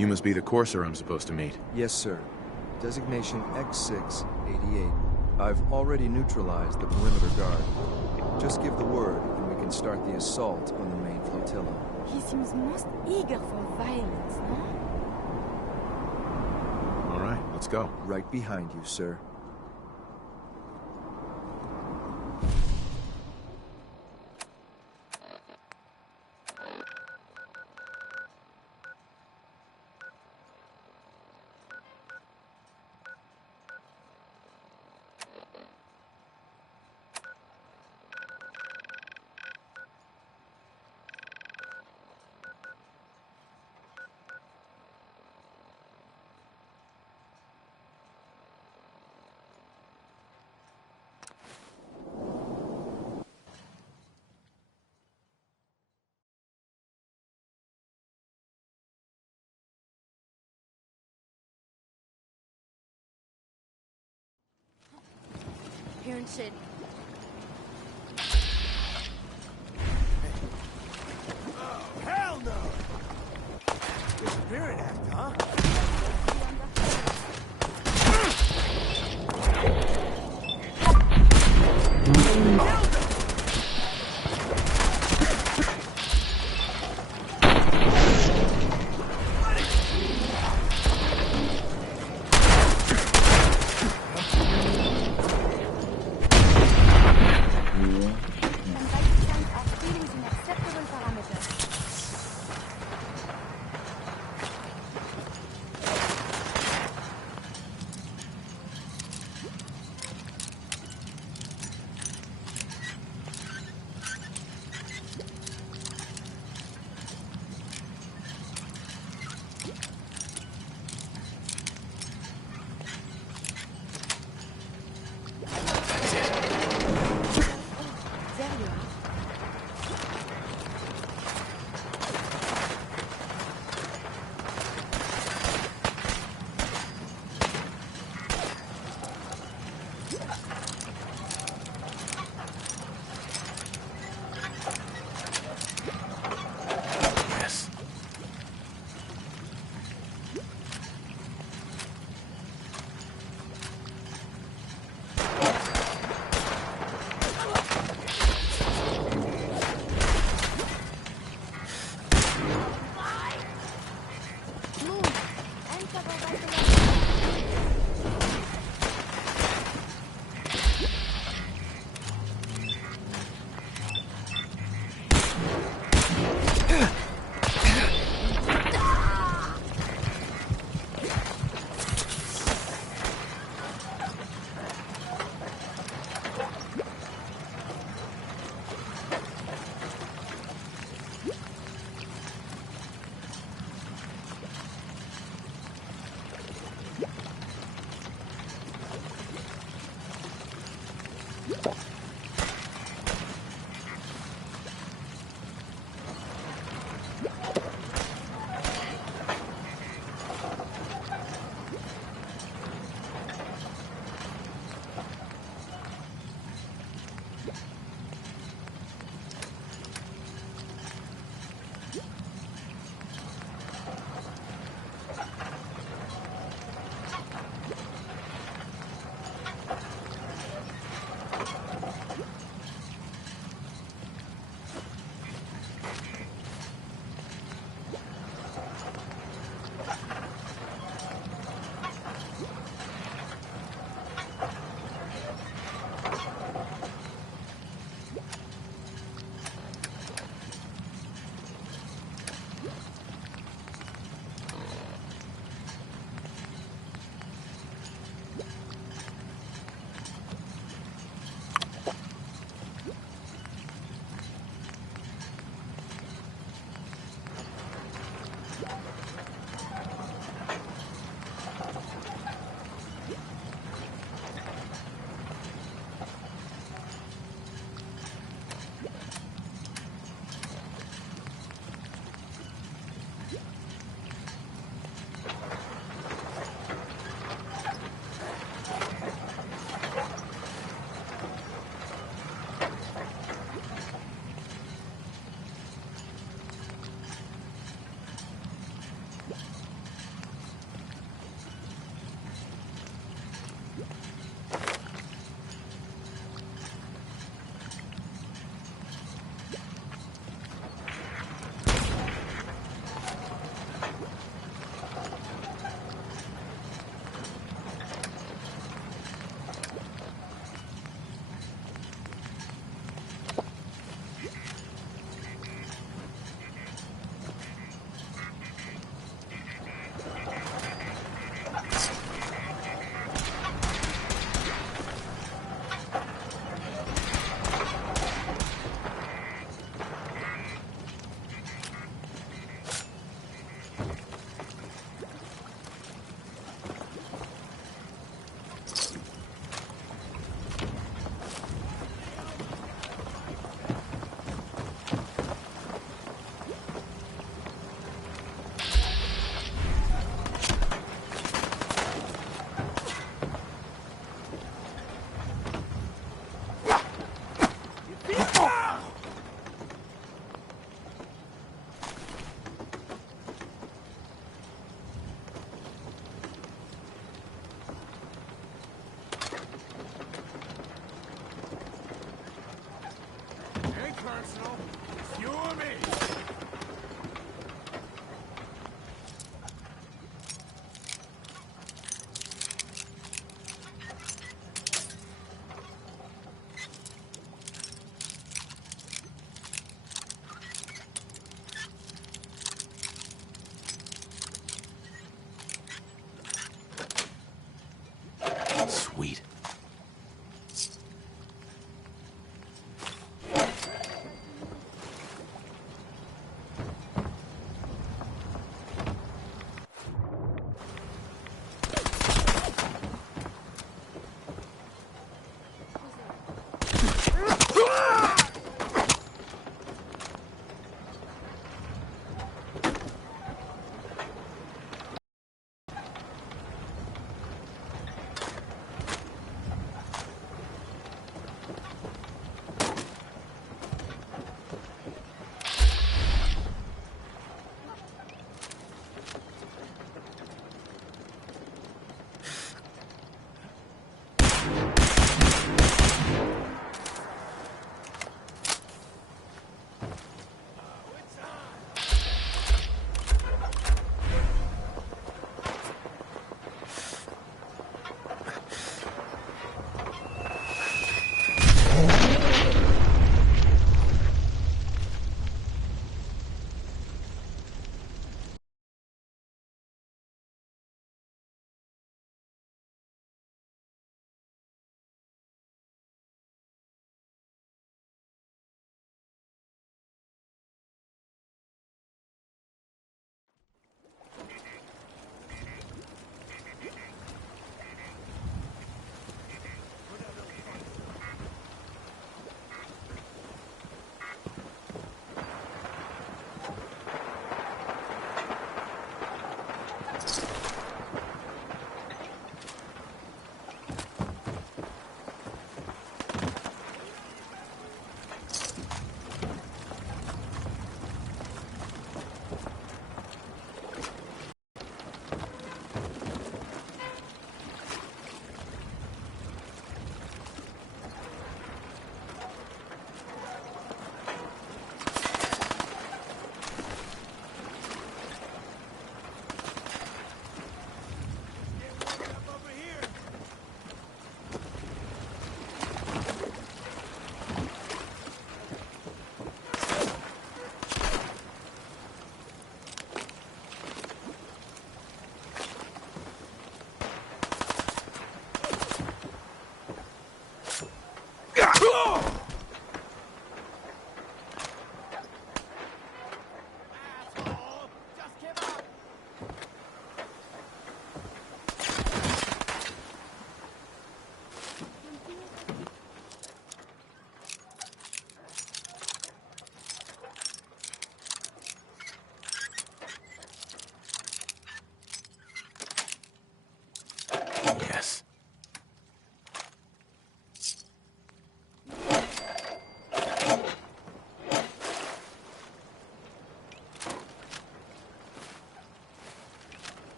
You must be the courser I'm supposed to meet. Yes, sir. Designation X688. I've already neutralized the perimeter guard. Just give the word, and we can start the assault on the main flotilla. He seems most eager for violence, no? All right, let's go. Right behind you, sir. Here and shit. Oh, hell no! Disappearing act, huh? Sweet.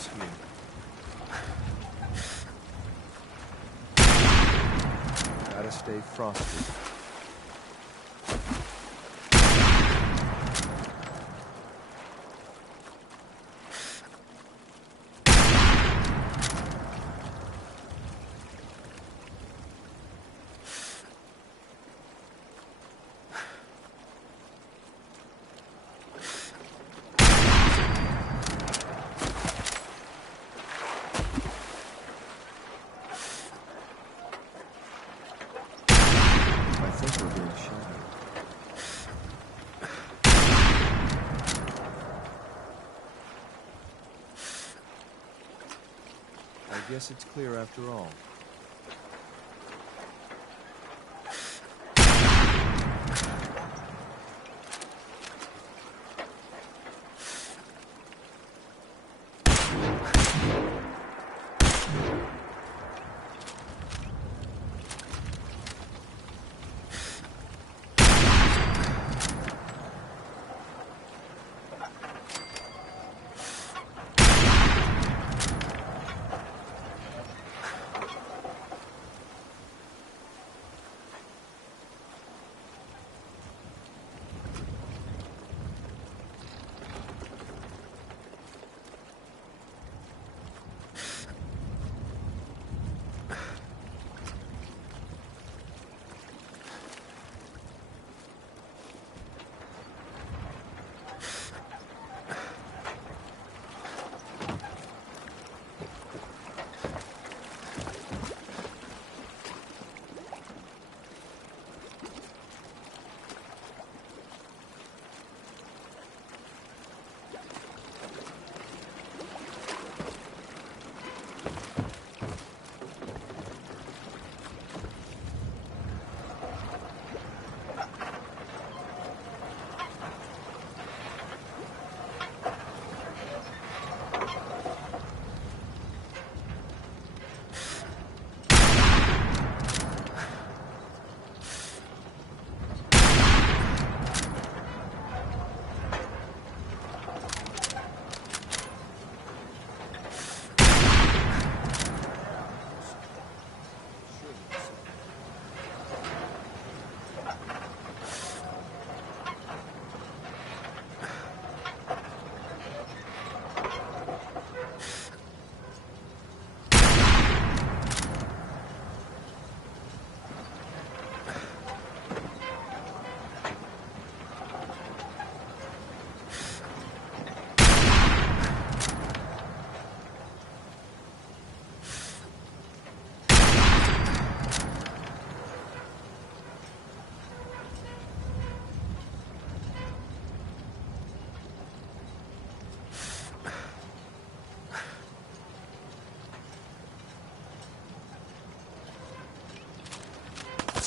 is here. Gotta stay frosty. I think we're being shadowed. I guess it's clear after all.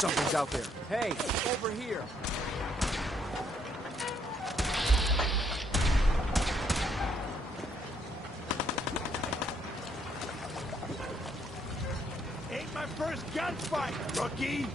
Something's out there. Hey, over here. Ain't my first gunfight, rookie!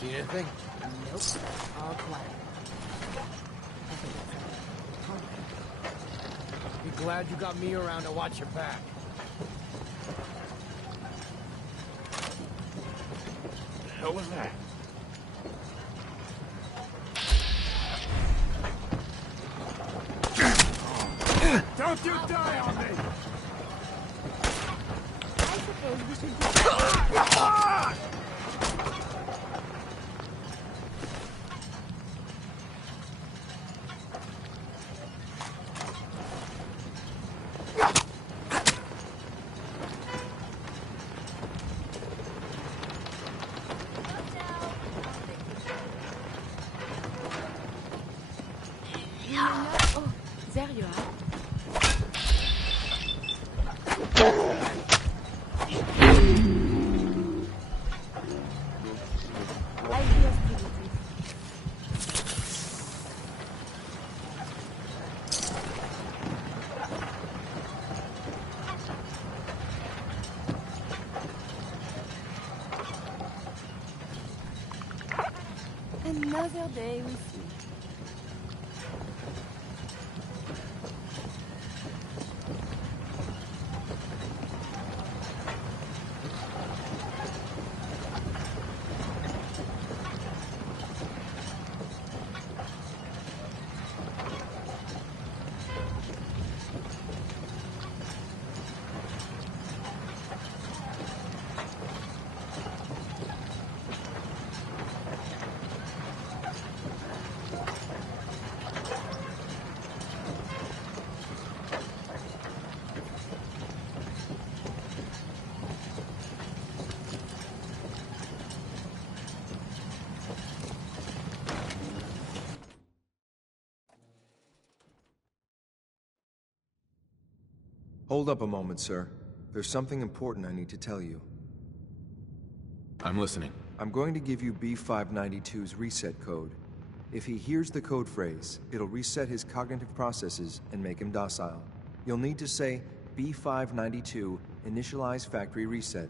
See anything? Nope. All quiet. Be glad you got me around to watch your back. The hell was that? Don't you die on me! I suppose we should do... Oh, there you are. I hear hostility. Another day with you. Hold up a moment, sir. There's something important I need to tell you. I'm listening. I'm going to give you B592's reset code. If he hears the code phrase, it'll reset his cognitive processes and make him docile. You'll need to say B592 initialize factory reset,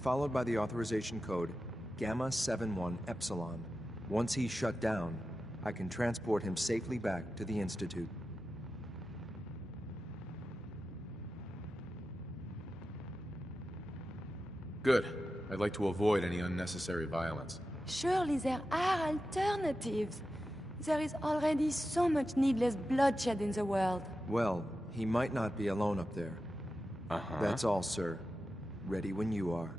followed by the authorization code Gamma 71 Epsilon. Once he's shut down, I can transport him safely back to the Institute. Good. I'd like to avoid any unnecessary violence. Surely there are alternatives. There is already so much needless bloodshed in the world. Well, he might not be alone up there. That's all, sir. Ready when you are.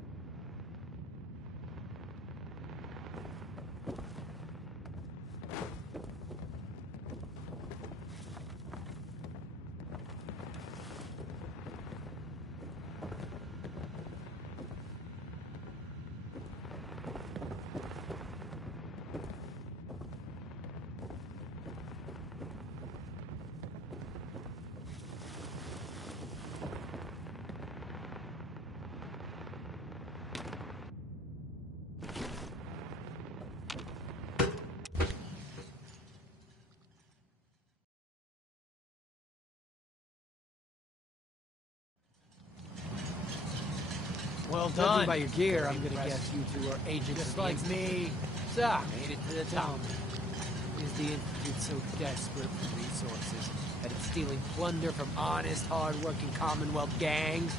Well Judging done. by your gear, I'm gonna guess you two are agents Just of the like Institute. me. So, made it to the town. Is the Institute so desperate for resources that it's stealing plunder from honest, hard-working Commonwealth gangs?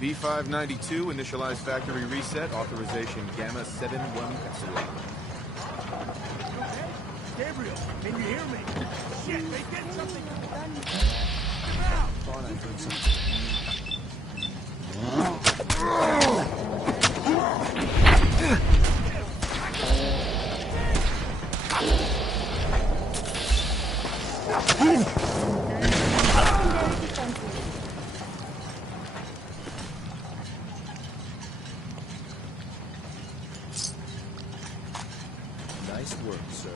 B592, initialize factory reset, authorization Gamma 71 Epsilon. Gabriel, can you hear me? Shit, they did something! Thought I heard something. Nice work, sir.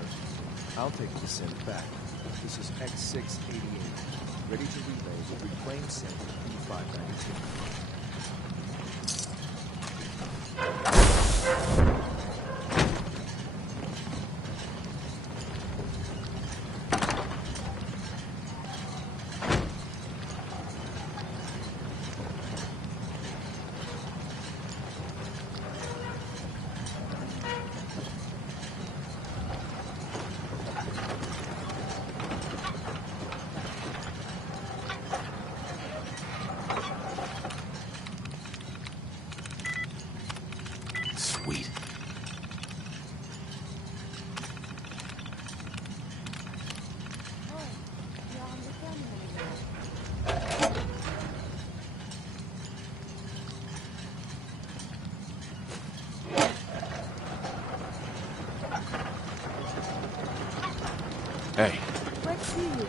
I'll take the synth back. This is X688. Ready to relay with reclaimed synth B592. Sweet. Hey. What's you?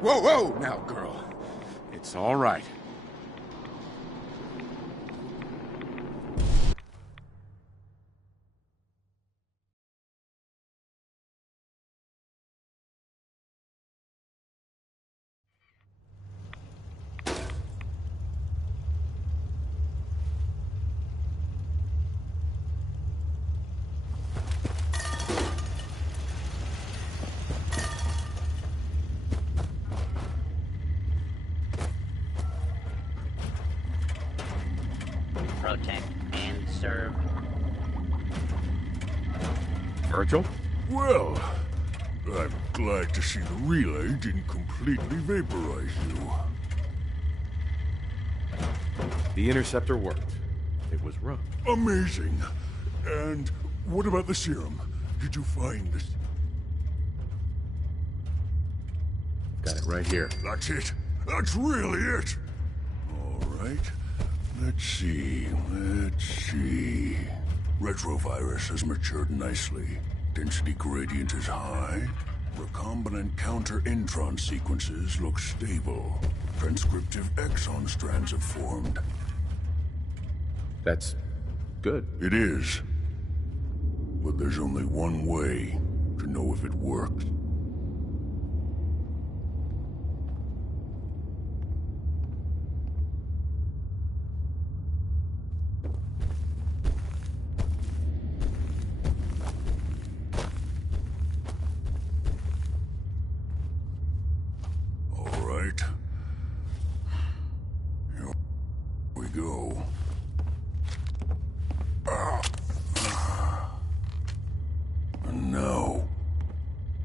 Whoa, whoa, now, girl. It's all right. Protect and serve. Virgil? Well, I'm glad to see the relay didn't completely vaporize you. The interceptor worked. It was rough. Amazing. And what about the serum? Did you find this? Got it right here. That's it. That's really it. All right. Let's see. Retrovirus has matured nicely. Density gradient is high. Recombinant counter-intron sequences look stable. Transcriptive exon strands have formed. That's good. It is. But there's only one way to know know if it works. All right. Here we go. And now,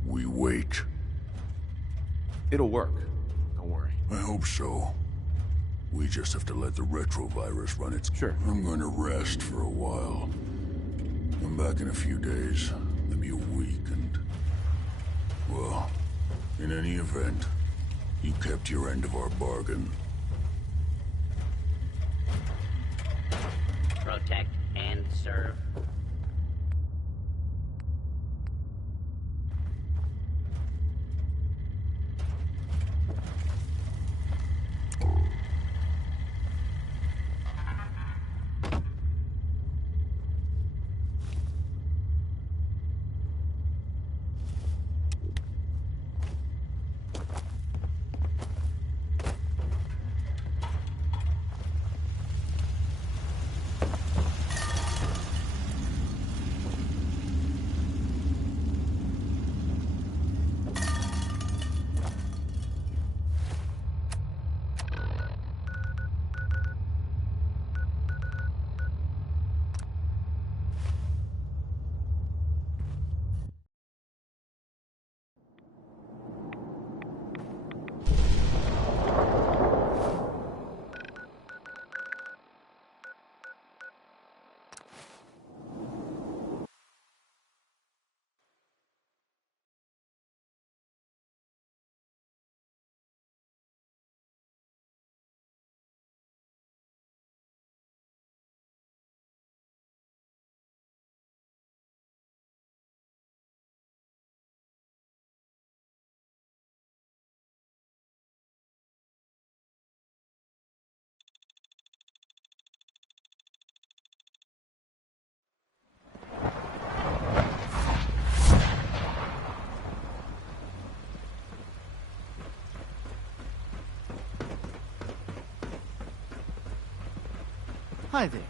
we wait. It'll work. Don't worry. I hope so. We just have to let the retrovirus run its... Sure. I'm going to rest for a while. I'm back in a few days, maybe a week, and... Well, in any event, you kept your end of our bargain. Protect and serve. Hi there.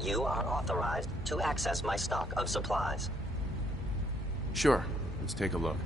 You are authorized to access my stock of supplies. Sure. Let's take a look.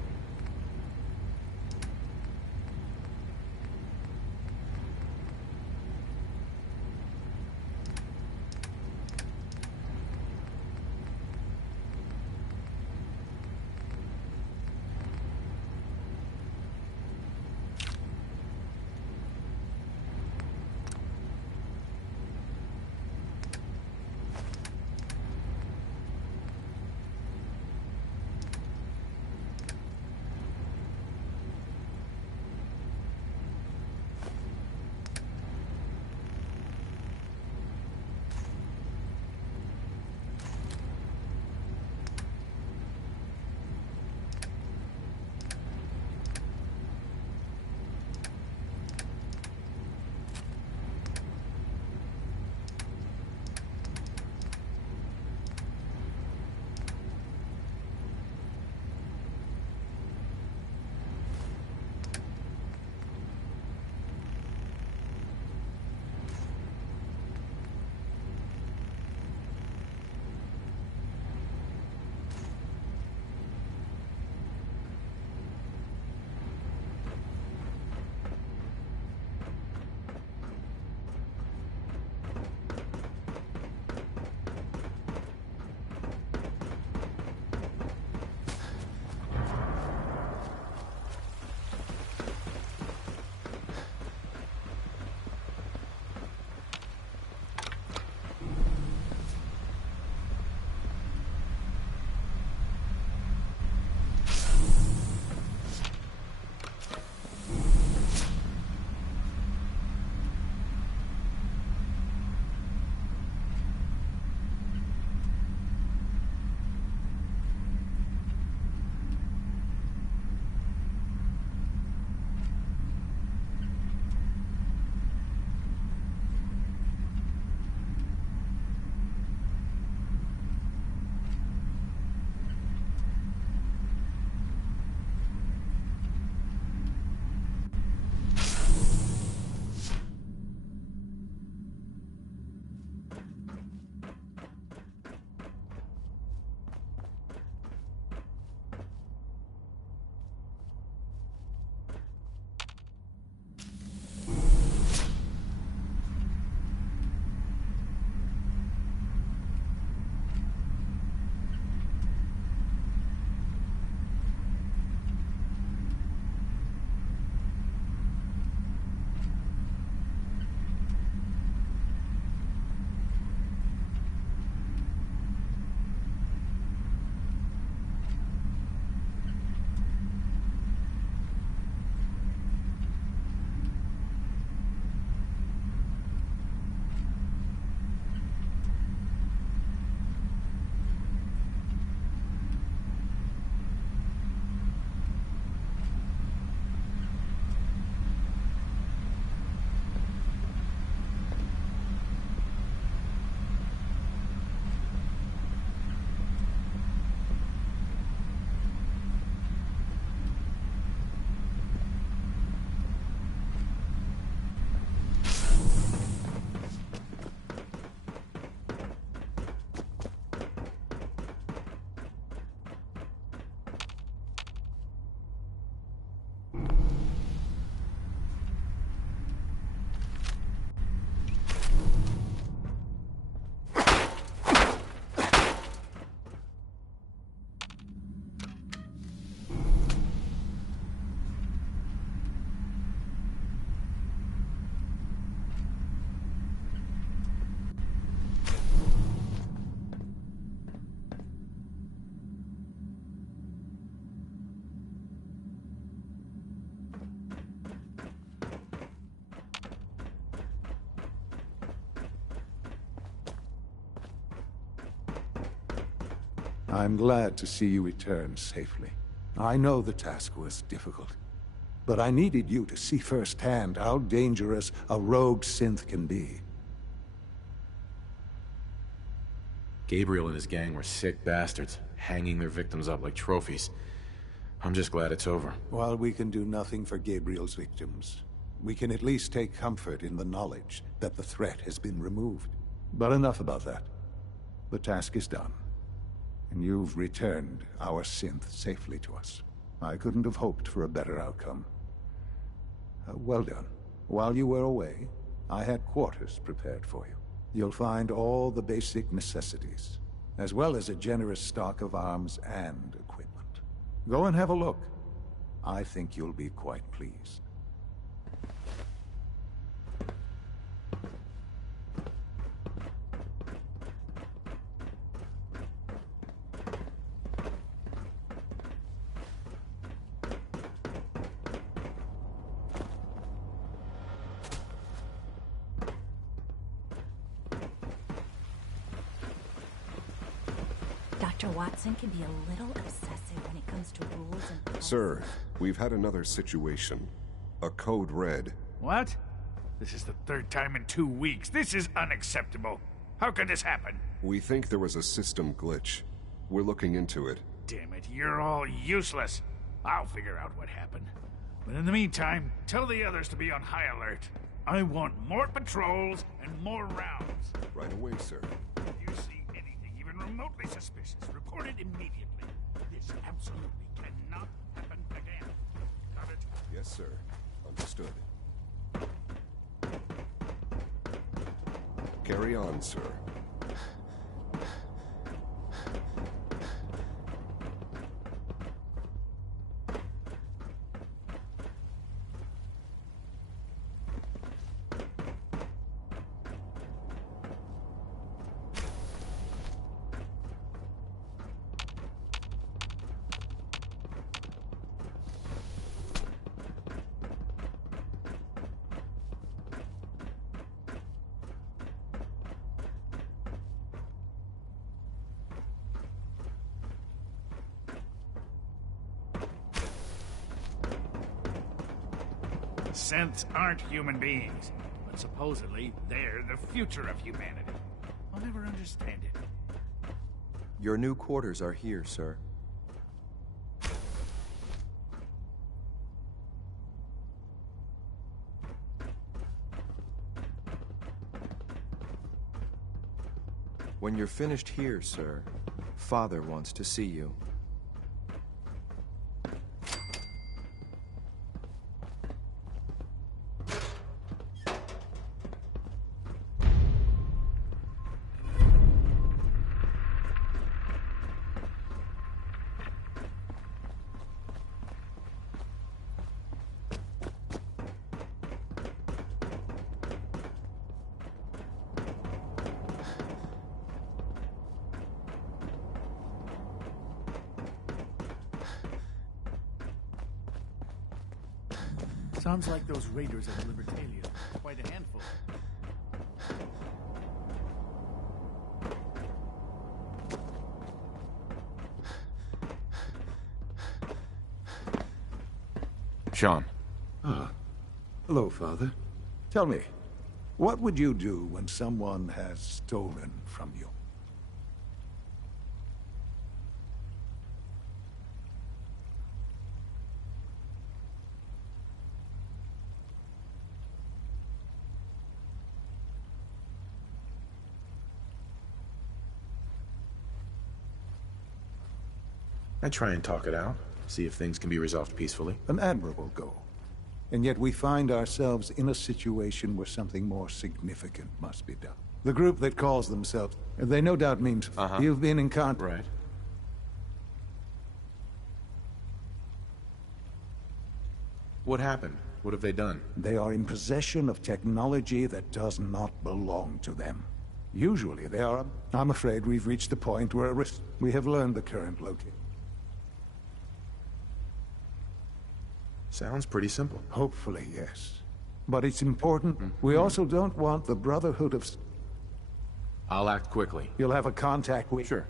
I'm glad to see you return safely. I know the task was difficult, but I needed you to see firsthand how dangerous a rogue synth can be. Gabriel and his gang were sick bastards, hanging their victims up like trophies. I'm just glad it's over. While we can do nothing for Gabriel's victims, we can at least take comfort in the knowledge that the threat has been removed. But enough about that. The task is done, and you've returned our synth safely to us. I couldn't have hoped for a better outcome. Well done. While you were away, I had quarters prepared for you. You'll find all the basic necessities, as well as a generous stock of arms and equipment. Go and have a look. I think you'll be quite pleased. Dr. Watson can be a little obsessive when it comes to rules and policy. Sir, we've had another situation. A code red. What? This is the third time in 2 weeks. This is unacceptable. How could this happen? We think there was a system glitch. We're looking into it. Damn it, you're all useless. I'll figure out what happened. But in the meantime, tell the others to be on high alert. I want more patrols and more rounds. Right away, sir. If you see anything even remotely suspicious, report it immediately. This absolutely cannot happen again. Got it? Yes, sir. Understood. Carry on, sir. Synths aren't human beings, but supposedly they're the future of humanity. I'll never understand it. Your new quarters are here, sir. When you're finished here, sir, Father wants to see you. Sounds like those raiders at Libertalia. Quite a handful. Sean. Ah. Hello, Father. Tell me, what would you do when someone has stolen from you? I try and talk it out, see if things can be resolved peacefully. An admirable goal. And yet we find ourselves in a situation where something more significant must be done. The group that calls themselves, they no doubt mean you've been in contact. Right. What happened? What have they done? They are in possession of technology that does not belong to them. Usually they are. I'm afraid we've reached the point where we have learned the current location. Sounds pretty simple. Hopefully, yes. But it's important. We also don't want the Brotherhood of... I'll act quickly. You'll have a contact with... Sure.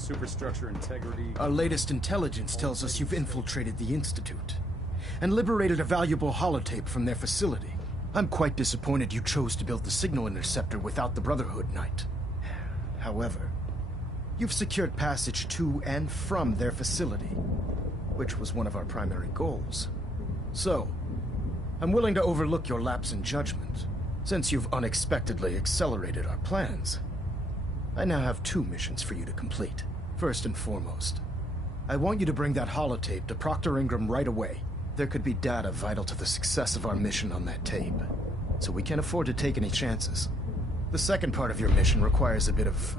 superstructure integrity. Our latest intelligence tells us you've infiltrated the Institute and liberated a valuable holotape from their facility. I'm quite disappointed you chose to build the signal interceptor without the Brotherhood Knight. However, you've secured passage to and from their facility, which was one of our primary goals. So, I'm willing to overlook your lapse in judgment, since you've unexpectedly accelerated our plans. I now have 2 missions for you to complete. First and foremost, I want you to bring that holotape to Proctor Ingram right away. There could be data vital to the success of our mission on that tape, so we can't afford to take any chances. The second part of your mission requires a bit of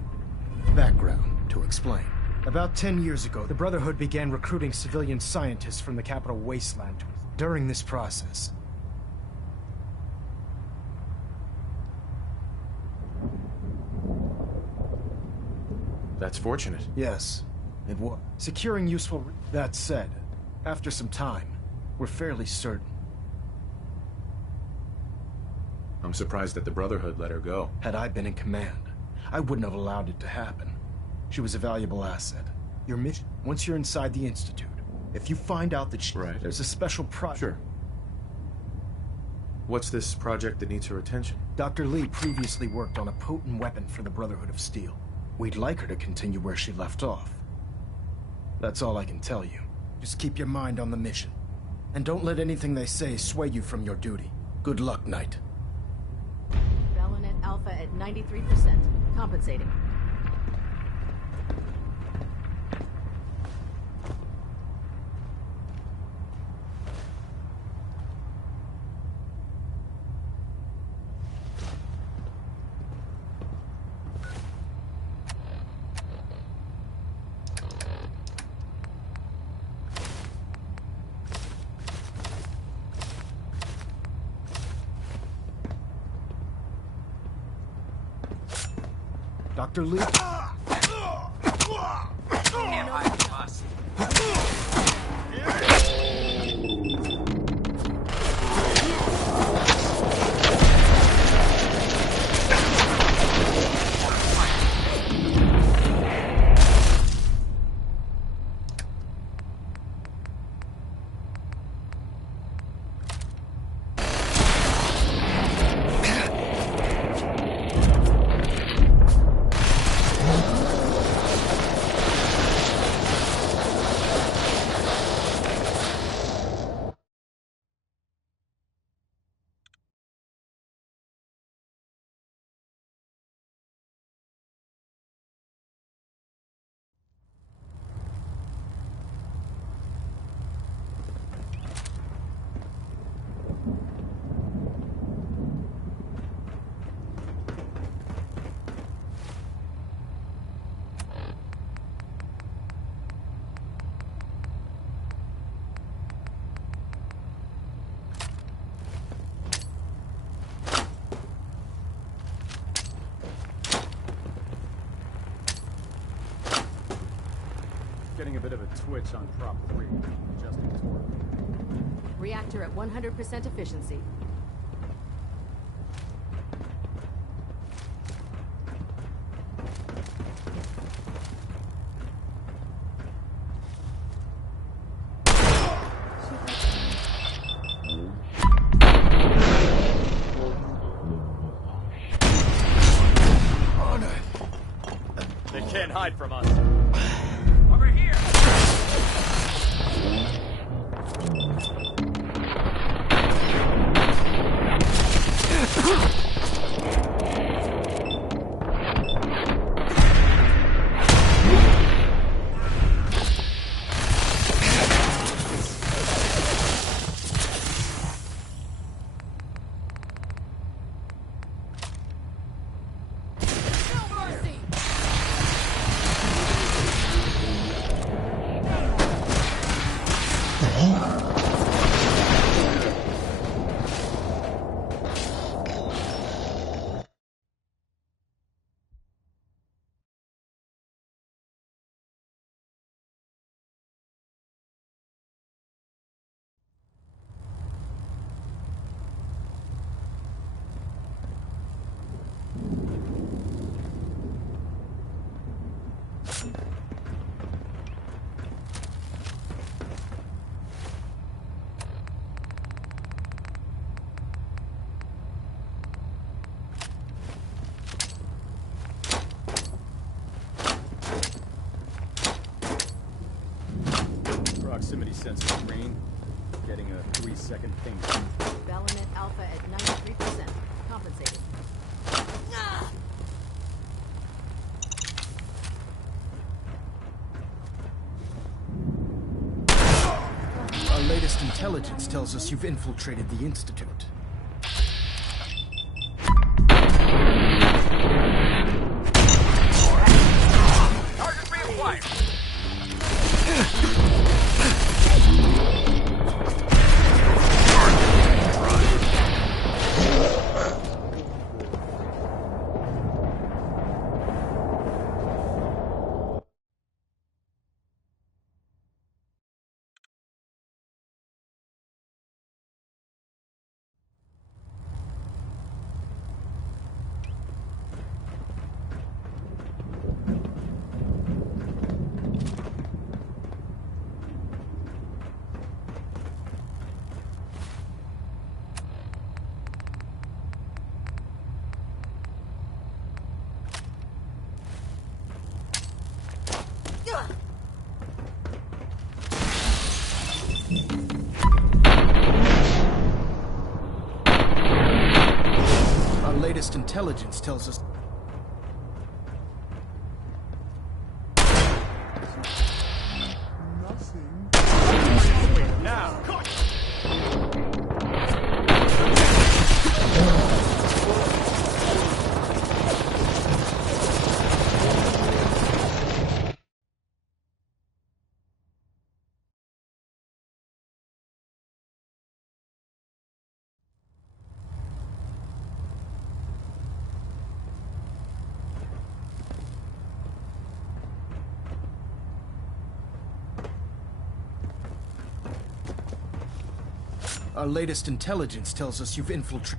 background to explain. About 10 years ago, the Brotherhood began recruiting civilian scientists from the capital wasteland. During this process, That's fortunate. yes, it was. Securing useful... That said, after some time, we're fairly certain. I'm surprised that the Brotherhood let her go. Had I been in command, I wouldn't have allowed it to happen. She was a valuable asset. Your mission, once you're inside the Institute, if you find out that there's a special project... Sure. What's this project that needs her attention? Dr. Lee previously worked on a potent weapon for the Brotherhood of Steel. We'd like her to continue where she left off. That's all I can tell you. Just keep your mind on the mission. And don't let anything they say sway you from your duty. Good luck, Knight. Velonet Alpha at 93%. Compensating. Dr. Lee... Can't hide from us. Getting a bit of a twitch on Prop 3. Adjusting torque. Reactor at 100% efficiency. They can't hide from us. Over here! sensor screen. Getting a 3-second ping. Balonet Alpha at 93%. Compensating. Our latest intelligence tells us you've infiltrated the Institute. Target reacquired. Our latest intelligence tells us... Now. Our latest intelligence tells us you've infiltrated...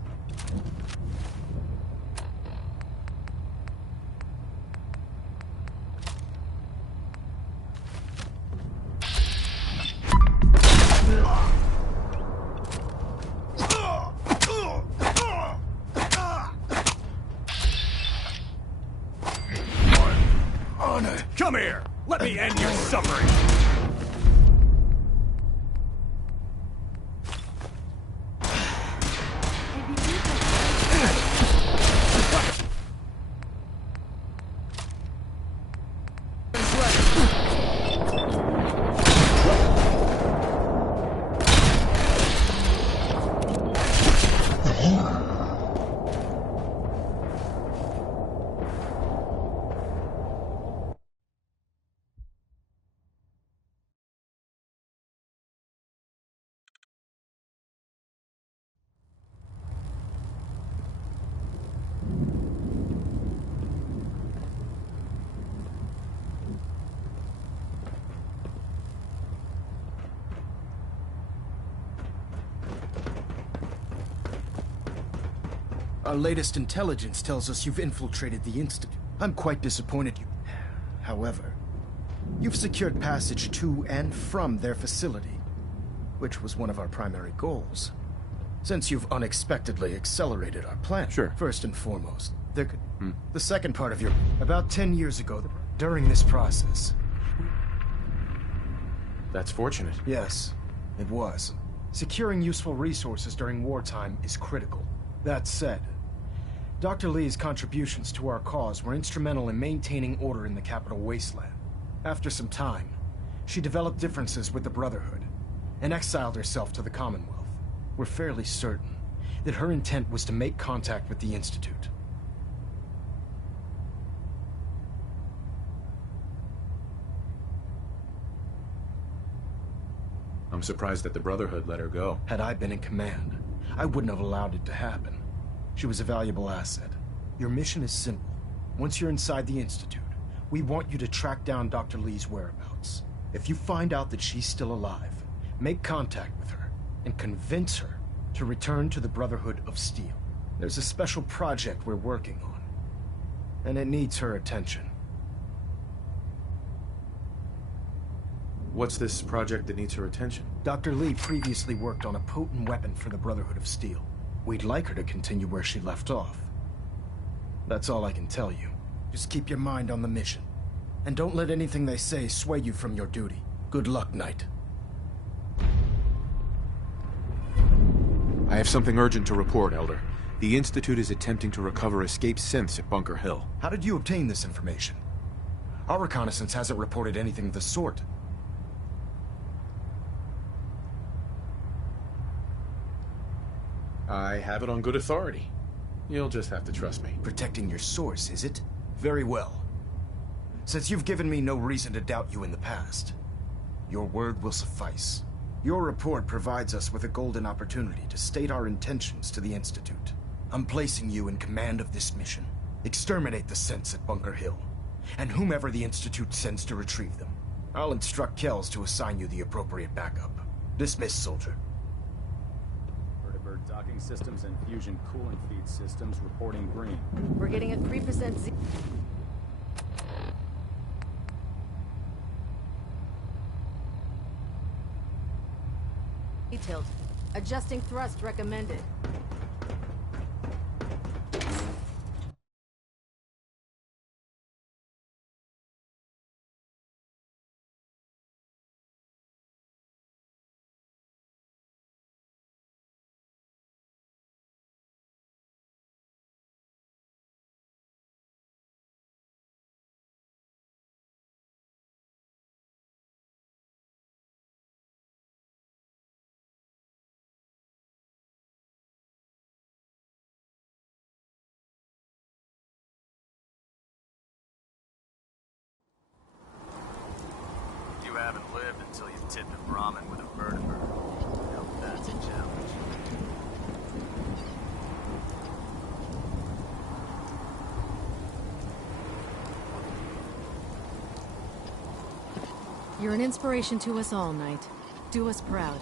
Honor, come here. Let me end your suffering. Our latest intelligence tells us you've infiltrated the Institute. I'm quite disappointed you... However, you've secured passage to and from their facility, which was one of our primary goals. Since you've unexpectedly accelerated our plan. Sure. First and foremost, there could... The second part of your... About 10 years ago, during this process... That's fortunate. Yes, it was. Securing useful resources during wartime is critical. That said, Dr. Lee's contributions to our cause were instrumental in maintaining order in the capital wasteland. After some time, she developed differences with the Brotherhood and exiled herself to the Commonwealth. We're fairly certain that her intent was to make contact with the Institute. I'm surprised that the Brotherhood let her go. Had I been in command, I wouldn't have allowed it to happen. She was a valuable asset. Your mission is simple. Once you're inside the Institute, we want you to track down Dr. Lee's whereabouts. If you find out that she's still alive, make contact with her and convince her to return to the Brotherhood of Steel. There's a special project we're working on, and it needs her attention. What's this project that needs her attention? Dr. Lee previously worked on a potent weapon for the Brotherhood of Steel. We'd like her to continue where she left off. That's all I can tell you. Just keep your mind on the mission. And don't let anything they say sway you from your duty. Good luck, Knight. I have something urgent to report, Elder. The Institute is attempting to recover escaped synths at Bunker Hill. How did you obtain this information? Our reconnaissance hasn't reported anything of the sort. I have it on good authority. You'll just have to trust me. Protecting your source, is it? Very well. Since you've given me no reason to doubt you in the past, your word will suffice. Your report provides us with a golden opportunity to state our intentions to the Institute. I'm placing you in command of this mission. Exterminate the synths at Bunker Hill, and whomever the Institute sends to retrieve them. I'll instruct Kells to assign you the appropriate backup. Dismissed, soldier. Vertibird docking systems and fusion coolant feed systems reporting green. We're getting a 3% Z. Tilt. Adjusting thrust recommended. You haven't lived until you've tipped a Brahmin with a vertibird. Now that's a challenge. You're an inspiration to us all, Knight. Do us proud.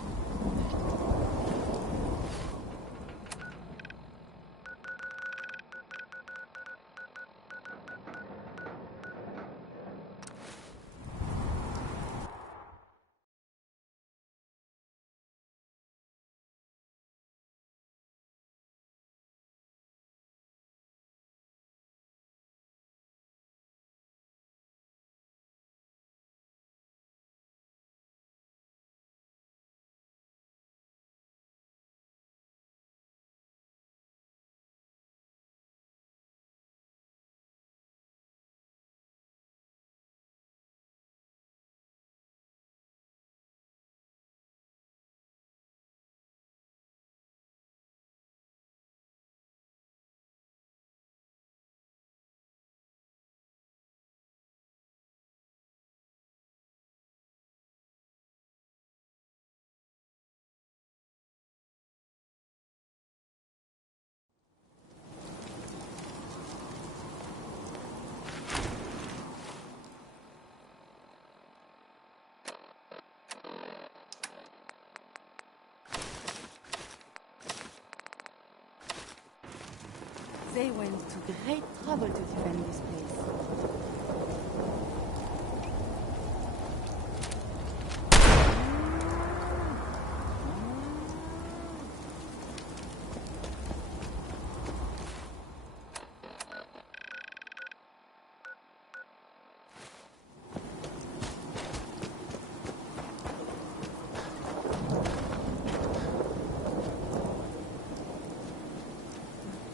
They went to great trouble to defend this place.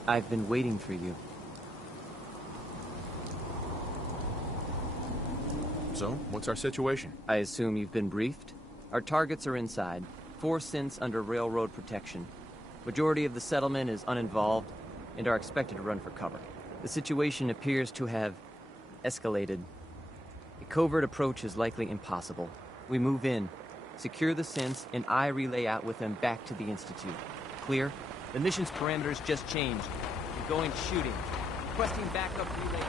I've been waiting for you. So, what's our situation? I assume you've been briefed? Our targets are inside. 4 synths under railroad protection. Majority of the settlement is uninvolved and are expected to run for cover. The situation appears to have escalated. A covert approach is likely impossible. We move in, secure the synths, and I relay out with them back to the Institute. Clear? The mission's parameters just changed. We're going shooting. Requesting backup relay.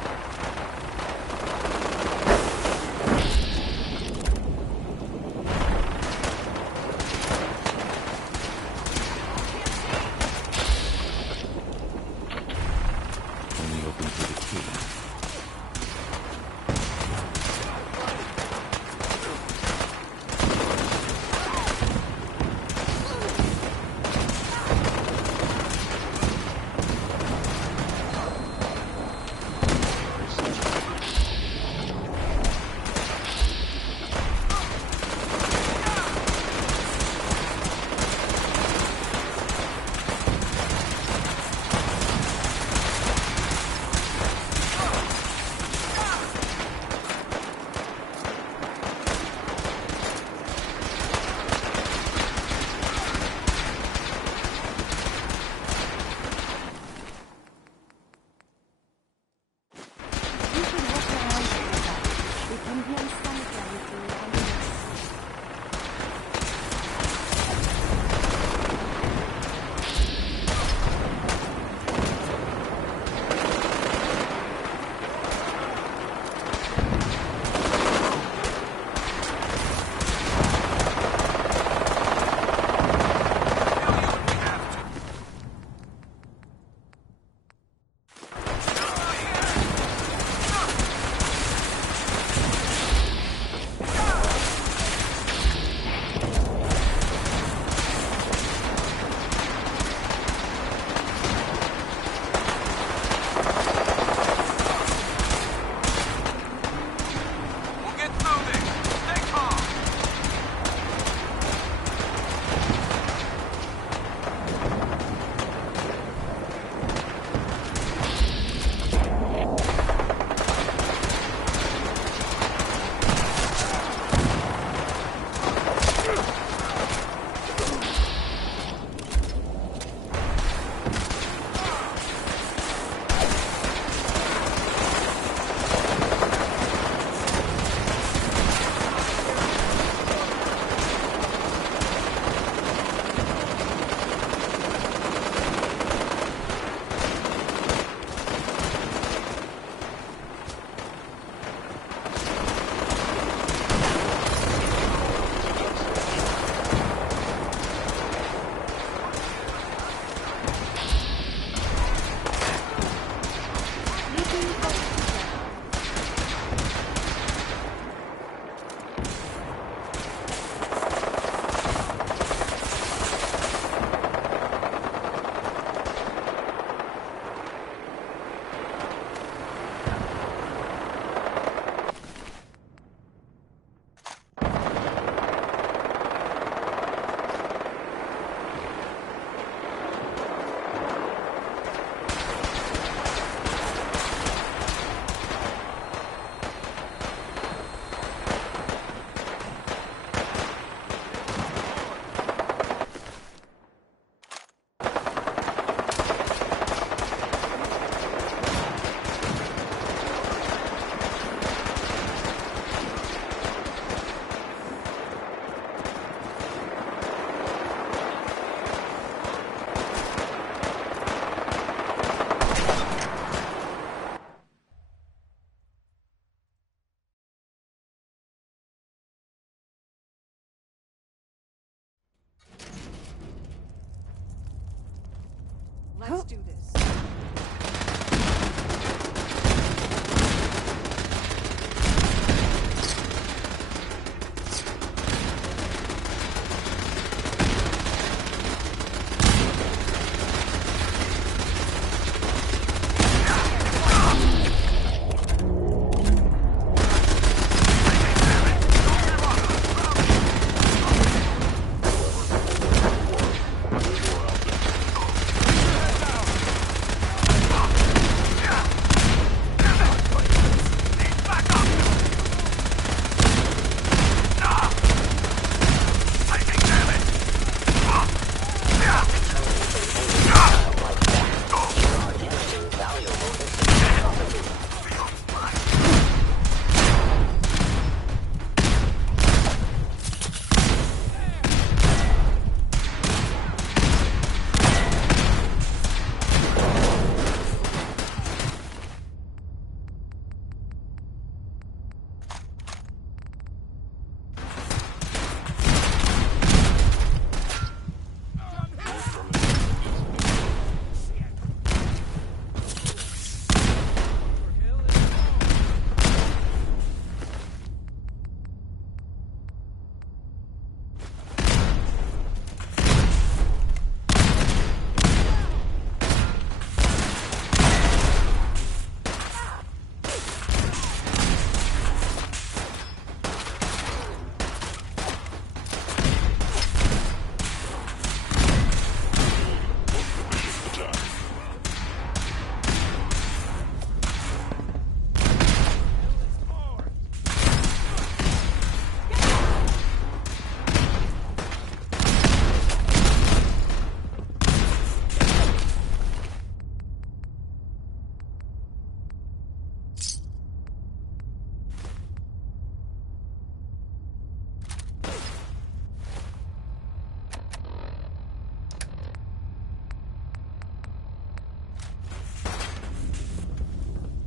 do this.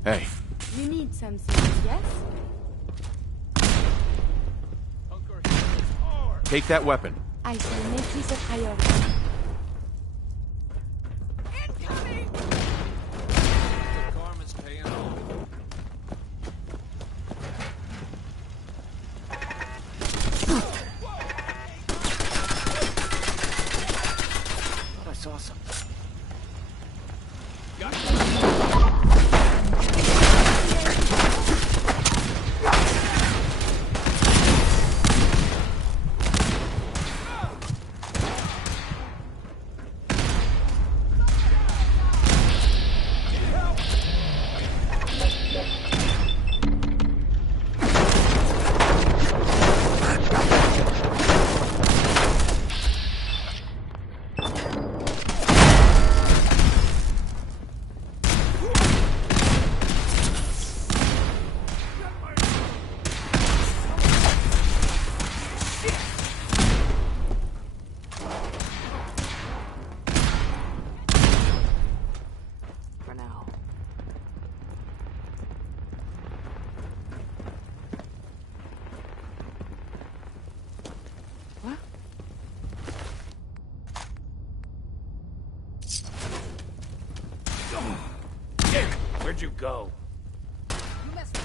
Hey. You need something, yes? Take that weapon. I shall make this a priority. I saw something. Where'd you go? You messed with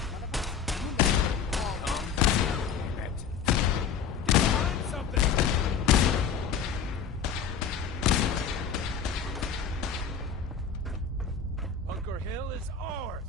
Bunker Hill is ours.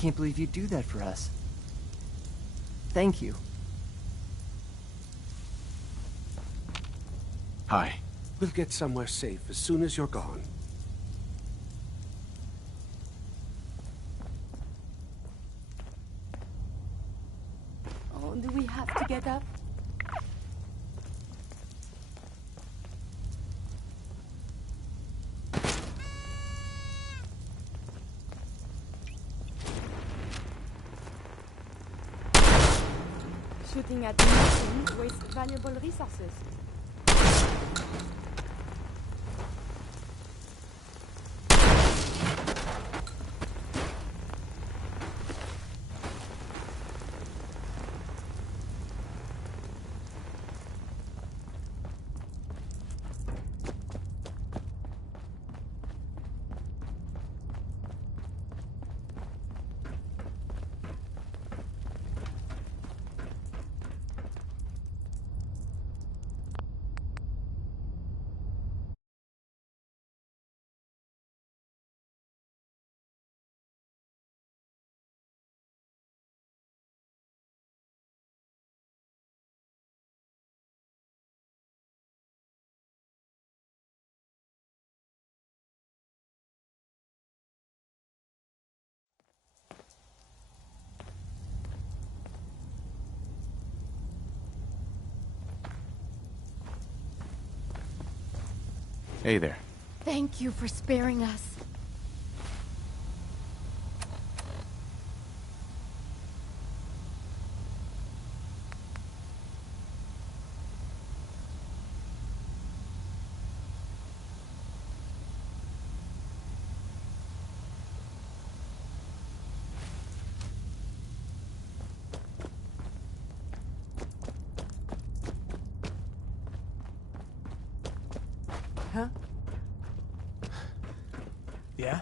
can't believe you'd do that for us. Thank you. Hi. We'll get somewhere safe as soon as you're gone. Oh, do we have to get up? Shooting at nothing wastes valuable resources. Hey there. Thank you for sparing us. Huh? Yeah?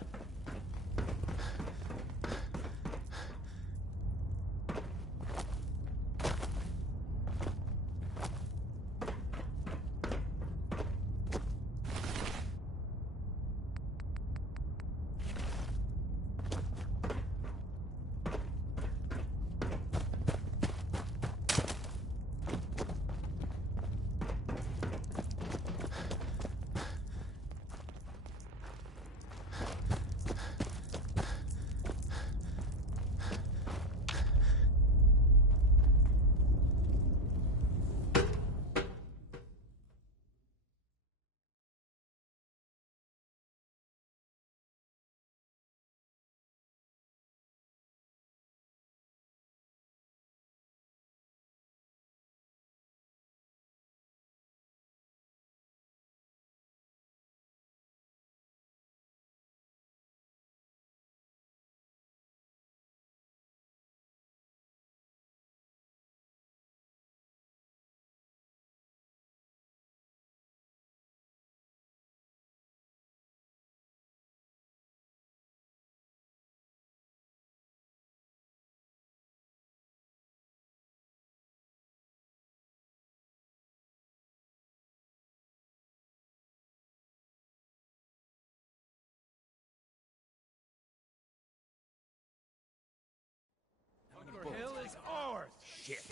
Bunker Hill is ours! Shit!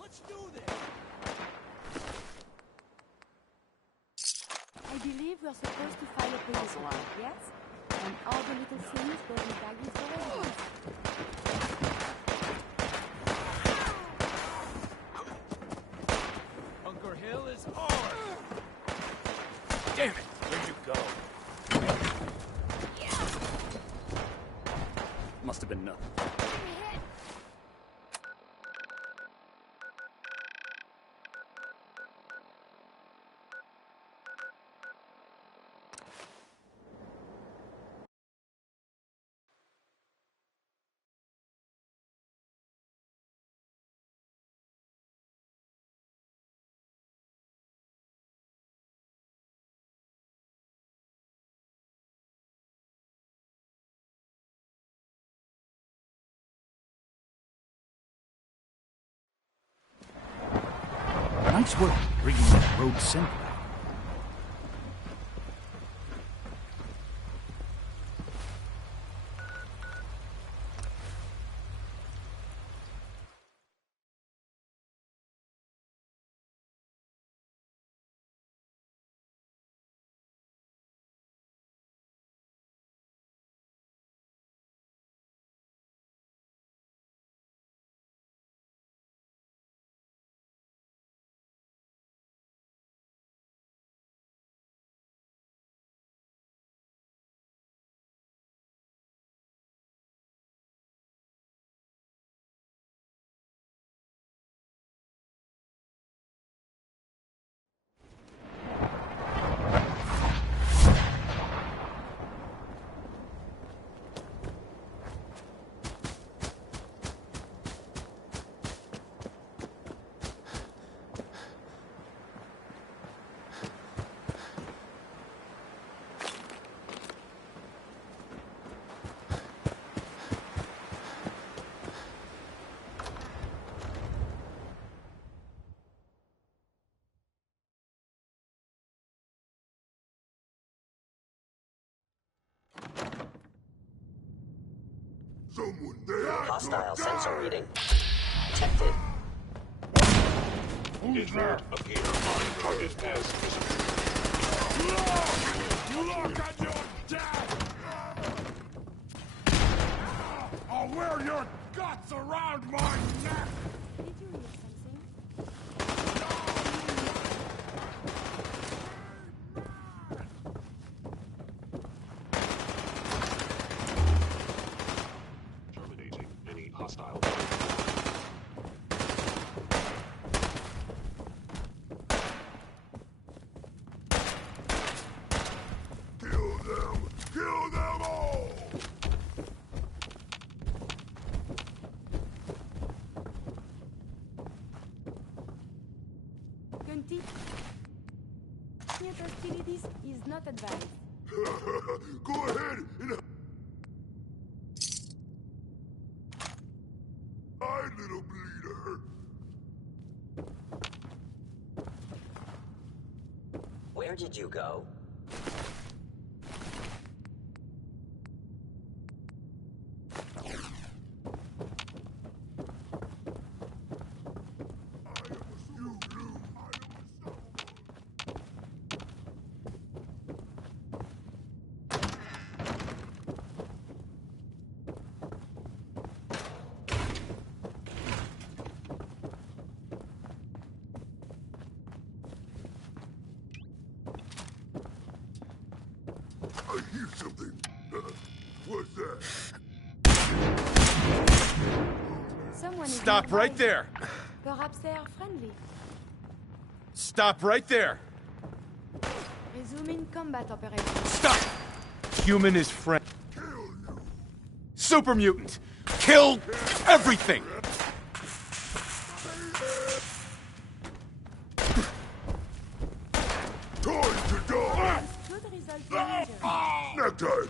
Let's do this! I believe we're supposed to file a police report, yes? And all the little things go in baggies for evidence. Bunker Hill is ours! Damn it! Where'd you go? Must have been nothing. Nice work bringing that road symbol out. Hostile sensor reading. Detected. Did not appear on target as visible. Look at your death! I'll wear your guts around my neck! Did you hear something? Terminating any hostile. Kill them! Kill them all! Gunty, near hostilities is not advised. Go ahead and... Hi, little bleeder. Where did you go? I hear something. What's that? Someone is Stop nearby. right there! Perhaps they are friendly. Stop right there! Resuming combat operation. Stop! Human is friend. Super mutant! Kill everything! Time to die! Could result in injury. Next time!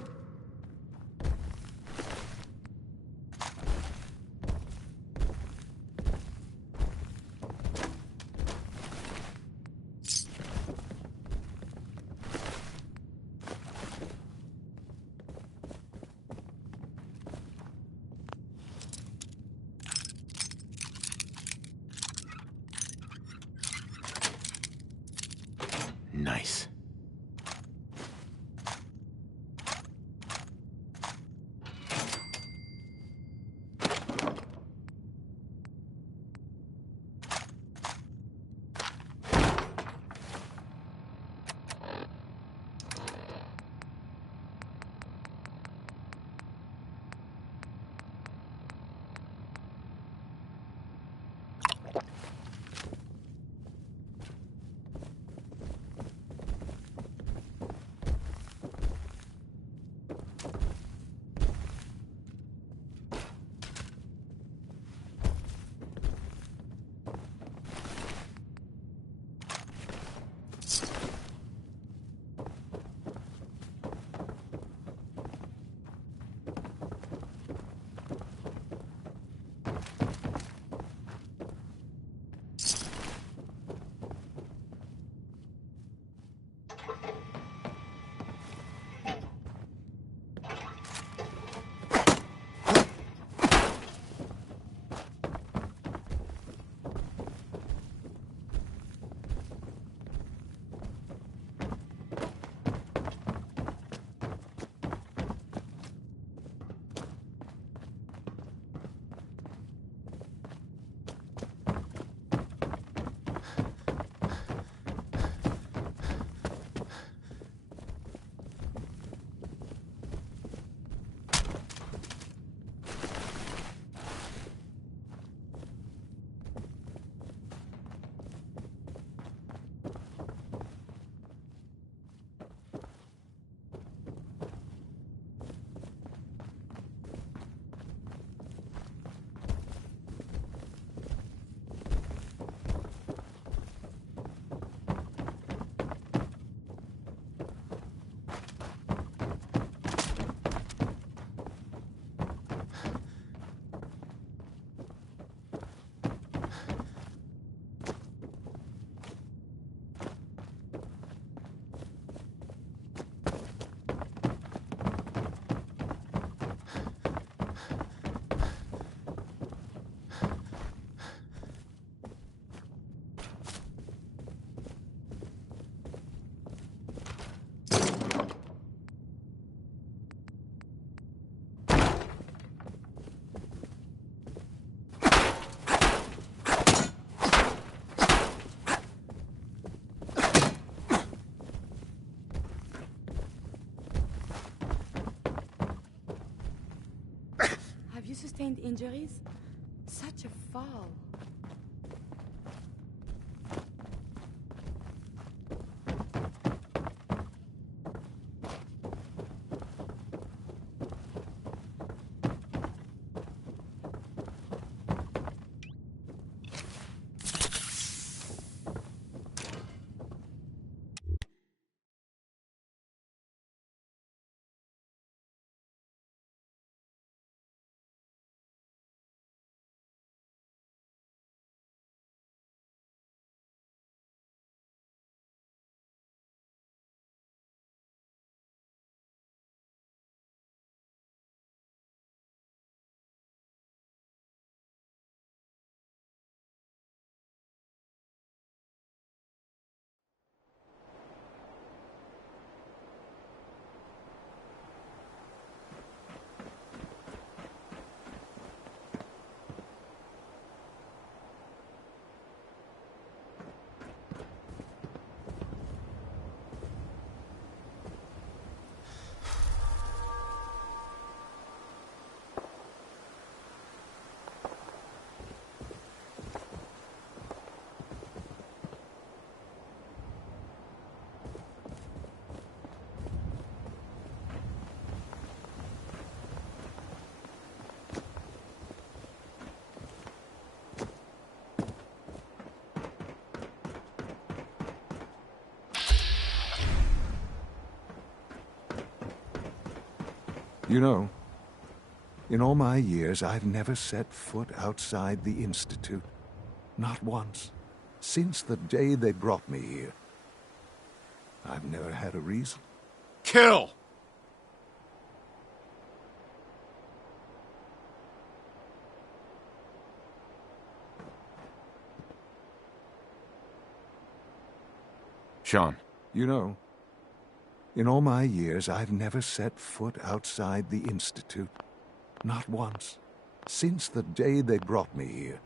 Nice. sustained injuries? Such a fall. You know, in all my years, I've never set foot outside the Institute. Not once. Since the day they brought me here. I've never had a reason. Kill! Sean. You know, in all my years, I've never set foot outside the Institute. Not once. Since the day they brought me here.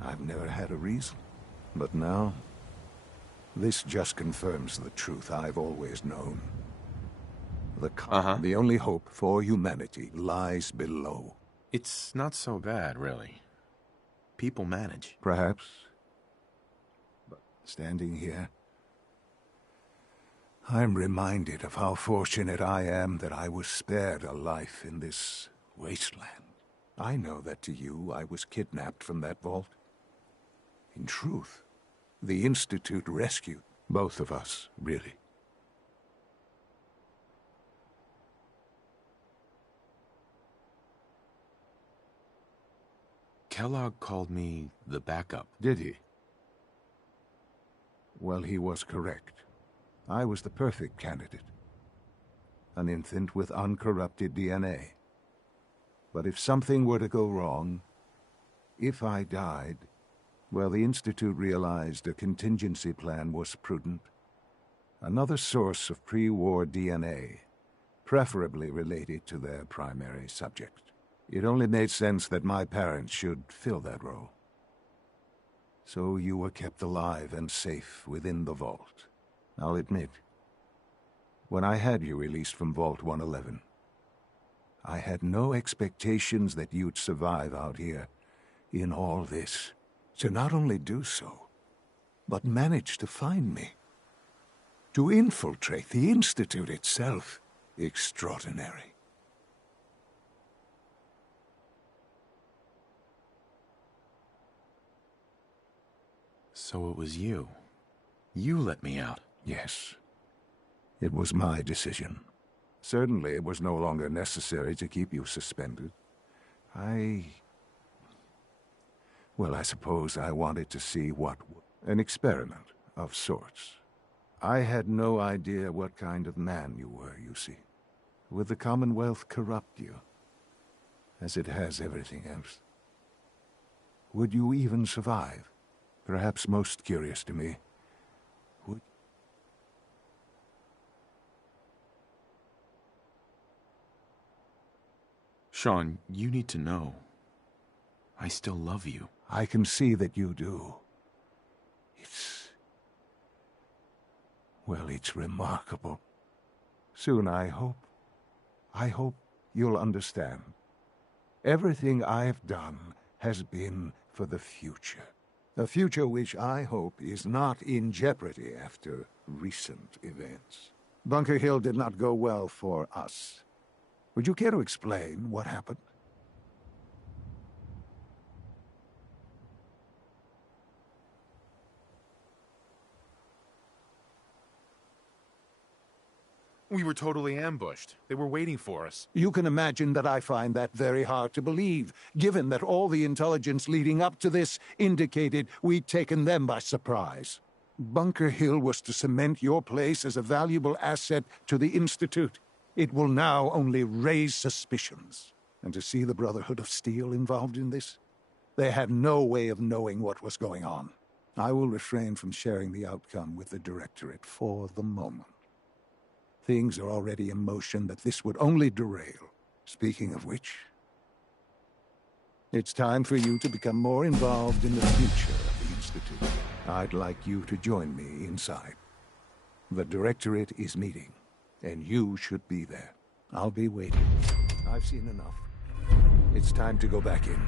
I've never had a reason. But now, this just confirms the truth I've always known. The only hope for humanity lies below. It's not so bad, really. People manage. Perhaps. But standing here, I'm reminded of how fortunate I am that I was spared a life in this wasteland. I know that to you, I was kidnapped from that vault. In truth, the Institute rescued both of us, really. Kellogg called me the backup. Did he? Well, he was correct. I was the perfect candidate. An infant with uncorrupted DNA. But if something were to go wrong, if I died, well, the Institute realized a contingency plan was prudent. Another source of pre-war DNA, preferably related to their primary subject. It only made sense that my parents should fill that role. So you were kept alive and safe within the vault. I'll admit, when I had you released from Vault 111, I had no expectations that you'd survive out here in all this. To not only do so, but manage to find me. To infiltrate the Institute itself. Extraordinary. So it was you. You let me out. Yes. It was my decision. Certainly it was no longer necessary to keep you suspended. Well, I suppose I wanted to see what... An experiment of sorts. I had no idea what kind of man you were, you see. Would the Commonwealth corrupt you? As it has everything else? Would you even survive? Perhaps most curious to me, would... Sean, you need to know. I still love you. I can see that you do. Well, it's remarkable. Soon, I hope you'll understand. Everything I've done has been for the future. A future which I hope is not in jeopardy after recent events. Bunker Hill did not go well for us. Would you care to explain what happened? We were totally ambushed. They were waiting for us. You can imagine that I find that very hard to believe, given that all the intelligence leading up to this indicated we'd taken them by surprise. Bunker Hill was to cement your place as a valuable asset to the Institute. It will now only raise suspicions. And to see the Brotherhood of Steel involved in this? They had no way of knowing what was going on. I will refrain from sharing the outcome with the Directorate for the moment. Things are already in motion that this would only derail. Speaking of which, it's time for you to become more involved in the future of the Institute. I'd like you to join me inside. The Directorate is meeting, and you should be there. I'll be waiting. I've seen enough. It's time to go back in.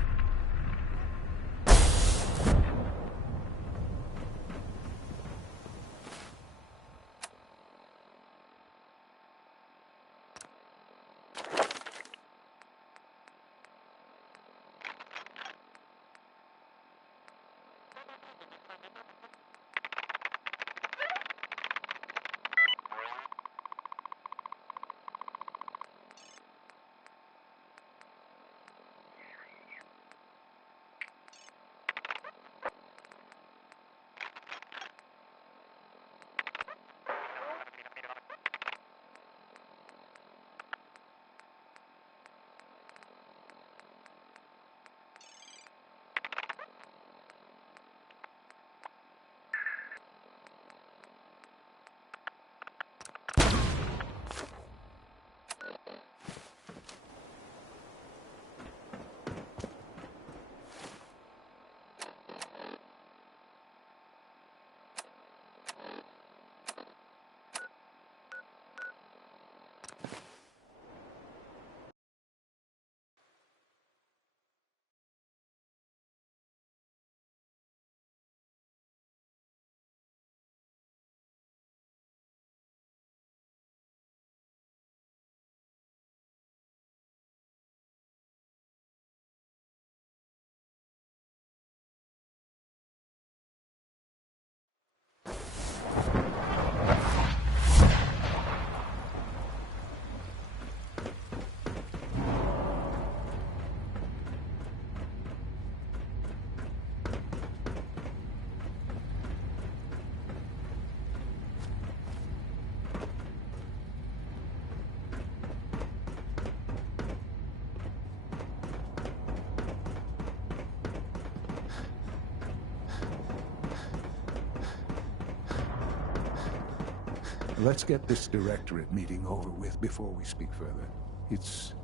Let's get this Directorate meeting over with before we speak further. It's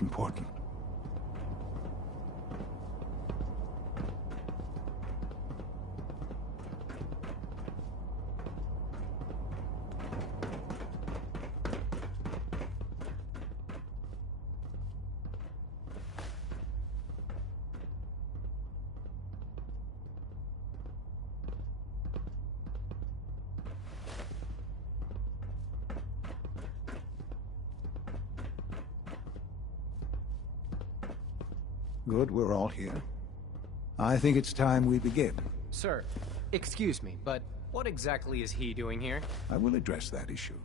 important. Good, we're all here. I think it's time we begin. Sir, excuse me, but what exactly is he doing here? I will address that issue.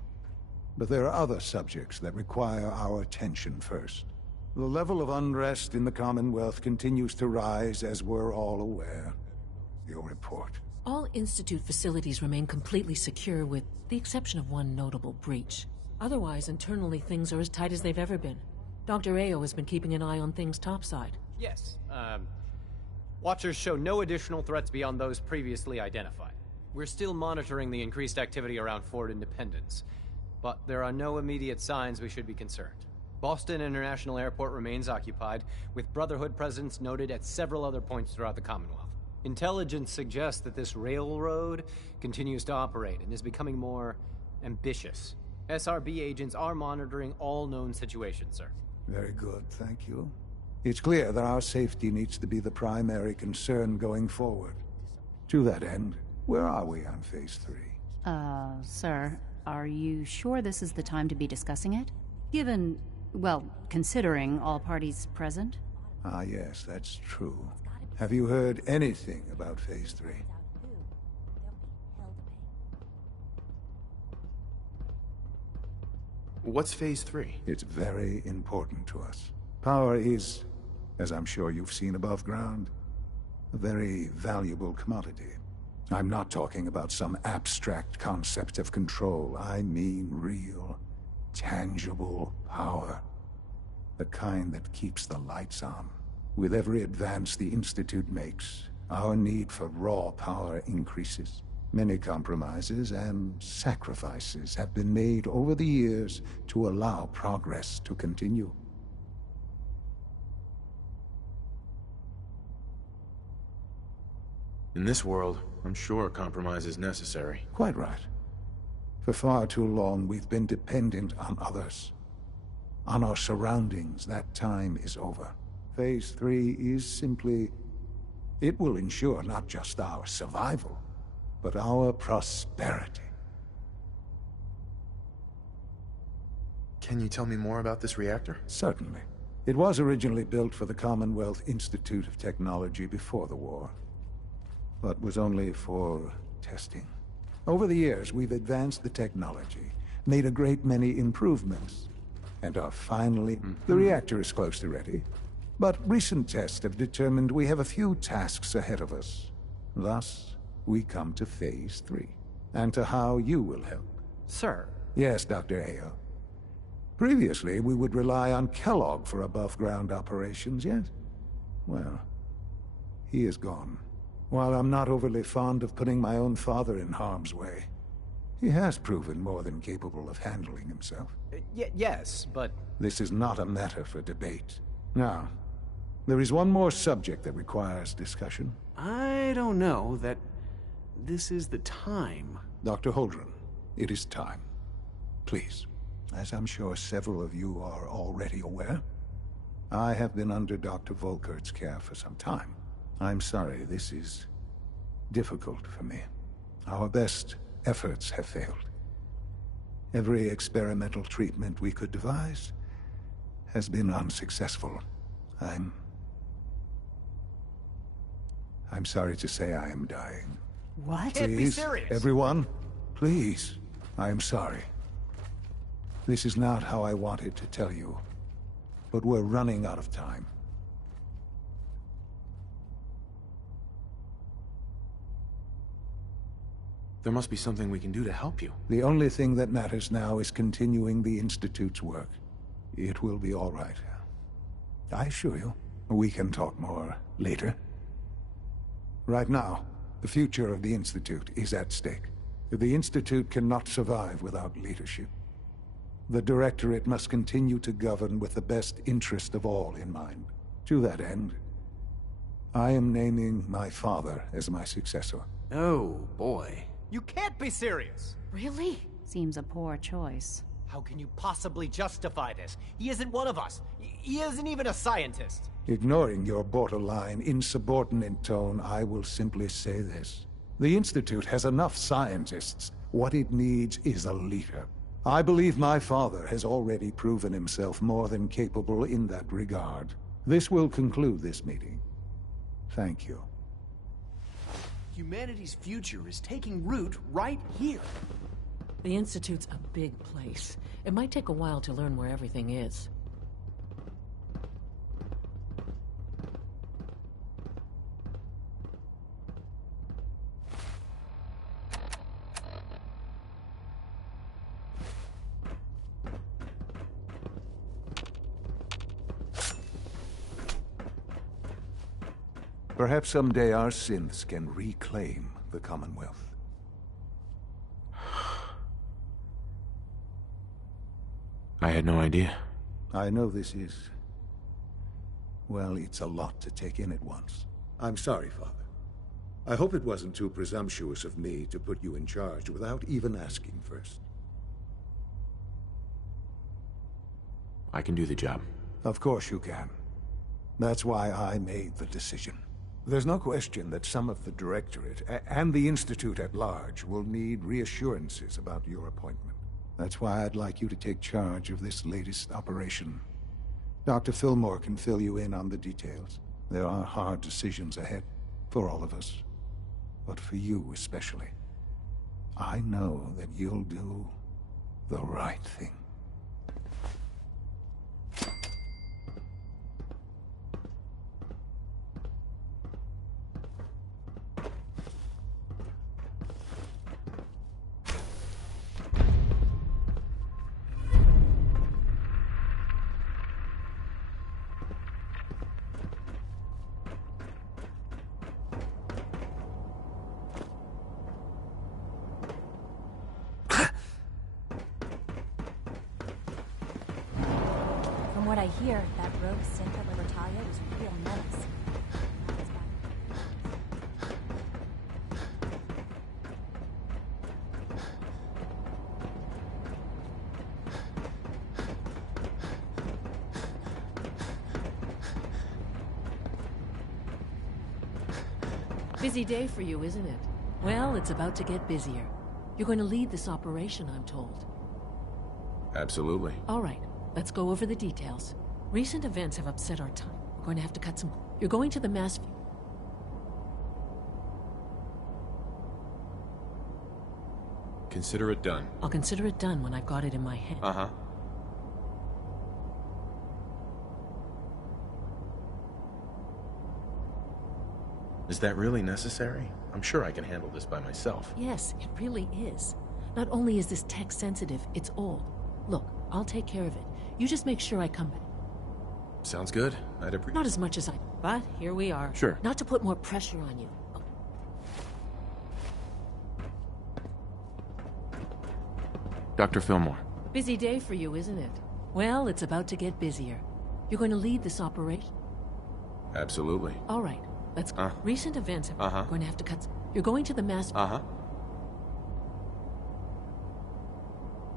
But there are other subjects that require our attention first. The level of unrest in the Commonwealth continues to rise, as we're all aware. Your report. All Institute facilities remain completely secure, with the exception of one notable breach. Otherwise, internally, things are as tight as they've ever been. Dr. Ayo has been keeping an eye on things topside. Yes, Watchers show no additional threats beyond those previously identified. We're still monitoring the increased activity around Fort Independence, but there are no immediate signs we should be concerned. Boston International Airport remains occupied, with Brotherhood presence noted at several other points throughout the Commonwealth. Intelligence suggests that this railroad continues to operate and is becoming more ambitious. SRB agents are monitoring all known situations, sir. Very good, thank you. It's clear that our safety needs to be the primary concern going forward. To that end, where are we on Phase 3? Sir, are you sure this is the time to be discussing it? Given, well, considering all parties present? Ah, yes, that's true. Have you heard anything about Phase 3? What's Phase 3? It's very important to us. Power is, as I'm sure you've seen above ground, a very valuable commodity. I'm not talking about some abstract concept of control. I mean real, tangible power. The kind that keeps the lights on. With every advance the Institute makes, our need for raw power increases. Many compromises and sacrifices have been made over the years to allow progress to continue. In this world, I'm sure compromise is necessary. Quite right. For far too long, we've been dependent on others. On our surroundings. That time is over. Phase 3 is simply... It will ensure not just our survival, but our prosperity. Can you tell me more about this reactor? Certainly. It was originally built for the Commonwealth Institute of Technology before the war, but was only for testing. Over the years, we've advanced the technology, made a great many improvements, and are finally... The reactor is close to ready, but recent tests have determined we have a few tasks ahead of us. Thus, we come to Phase 3, and to how you will help. Sir? Yes, Dr. Ayo. Previously, we would rely on Kellogg for above-ground operations, yes? Well, he is gone. While I'm not overly fond of putting my own father in harm's way, he has proven more than capable of handling himself. Yes, but... This is not a matter for debate. Now, there is one more subject that requires discussion. I don't know that this is the time. Dr. Holdren, it is time. Please, as I'm sure several of you are already aware, I have been under Dr. Volkert's care for some time. I'm sorry, this is difficult for me. Our best efforts have failed. Every experimental treatment we could devise has been unsuccessful. I'm sorry to say I am dying. What? Can't be serious. Everyone, please. I am sorry. This is not how I wanted to tell you, but we're running out of time. There must be something we can do to help you. The only thing that matters now is continuing the Institute's work. It will be all right. I assure you, we can talk more later. Right now, the future of the Institute is at stake. The Institute cannot survive without leadership. The Directorate must continue to govern with the best interest of all in mind. To that end, I am naming my father as my successor. Oh, boy. You can't be serious! Really? Seems a poor choice. How can you possibly justify this? He isn't one of us. He isn't even a scientist. Ignoring your borderline, insubordinate tone, I will simply say this. The Institute has enough scientists. What it needs is a leader. I believe my father has already proven himself more than capable in that regard. This will conclude this meeting. Thank you. Humanity's future is taking root right here. The Institute's a big place. It might take a while to learn where everything is. Perhaps someday our synths can reclaim the Commonwealth. I had no idea. I know this is... well, it's a lot to take in at once. I'm sorry, Father. I hope it wasn't too presumptuous of me to put you in charge without even asking first. I can do the job. Of course you can. That's why I made the decision. There's no question that some of the Directorate and the Institute at large will need reassurances about your appointment. That's why I'd like you to take charge of this latest operation. Dr. Fillmore can fill you in on the details. There are hard decisions ahead, for all of us. But for you especially. I know that you'll do the right thing. From what I hear, that rogue synth at Libertalia was a real menace. Busy day for you, isn't it? Well, it's about to get busier. You're going to lead this operation, I'm told. Absolutely. All right, let's go over the details. Recent events have upset our time. We're going to have to cut some... You're going to the mass... Consider it done. I'll consider it done when I've got it in my hand. Uh-huh. Is that really necessary? I'm sure I can handle this by myself. Yes, it really is. Not only is this tech sensitive, it's old. Look, I'll take care of it. You just make sure I come back. Sounds good. I'd appreciate... Not as much as I... But here we are. Sure. Not to put more pressure on you. Dr. Fillmore. Busy day for you, isn't it? Well, it's about to get busier. You're going to lead this operation? Absolutely. All right, let's go. Recent events have... Uh-huh. Going to have to cut... You're going to the mass... Uh-huh.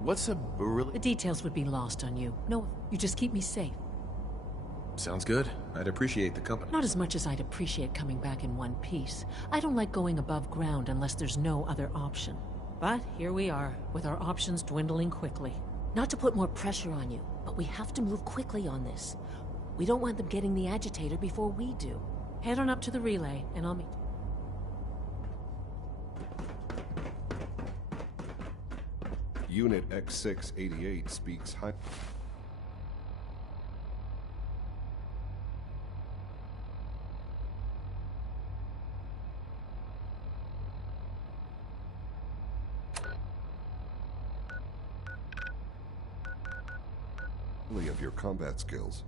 What's a really... The details would be lost on you. No, you just keep me safe. Sounds good. I'd appreciate the company. Not as much as I'd appreciate coming back in one piece. I don't like going above ground unless there's no other option. But here we are, with our options dwindling quickly. Not to put more pressure on you, but we have to move quickly on this. We don't want them getting the agitator before we do. Head on up to the relay, and I'll meet... Unit X688 speaks high... of your combat skills.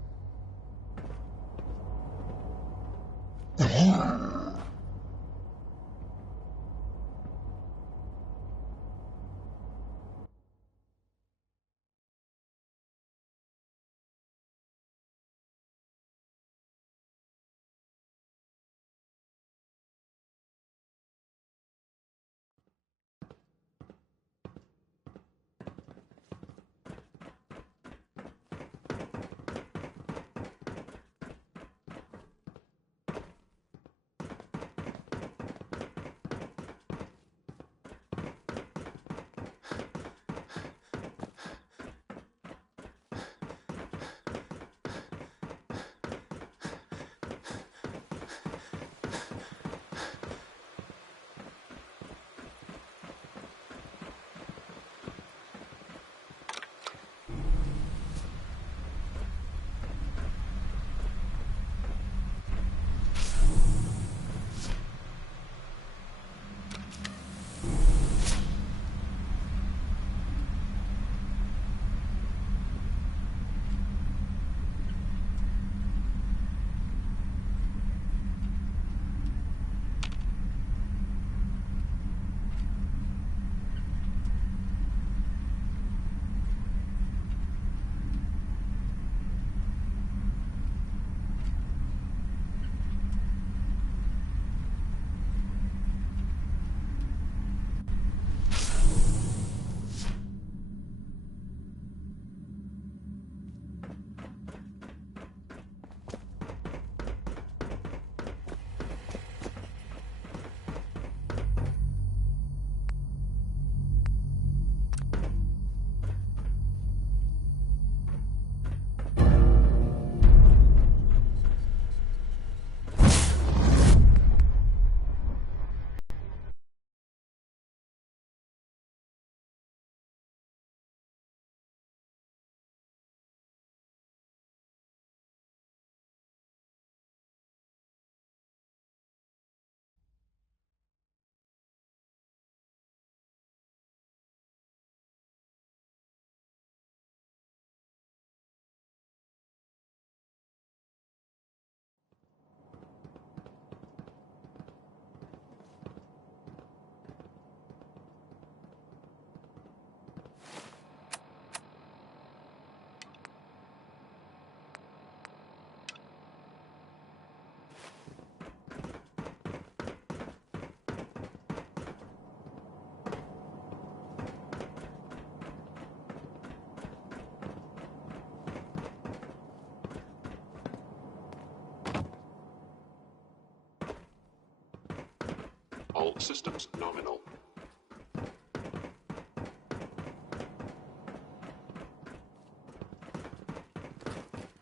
systems nominal.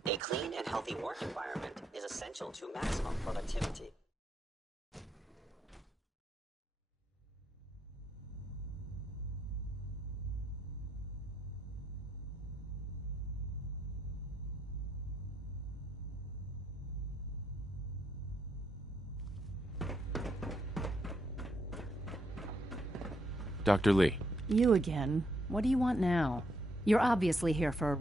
A clean and healthy work environment is essential to maximum productivity. Dr. Lee. You again. What do you want now? You're obviously here for a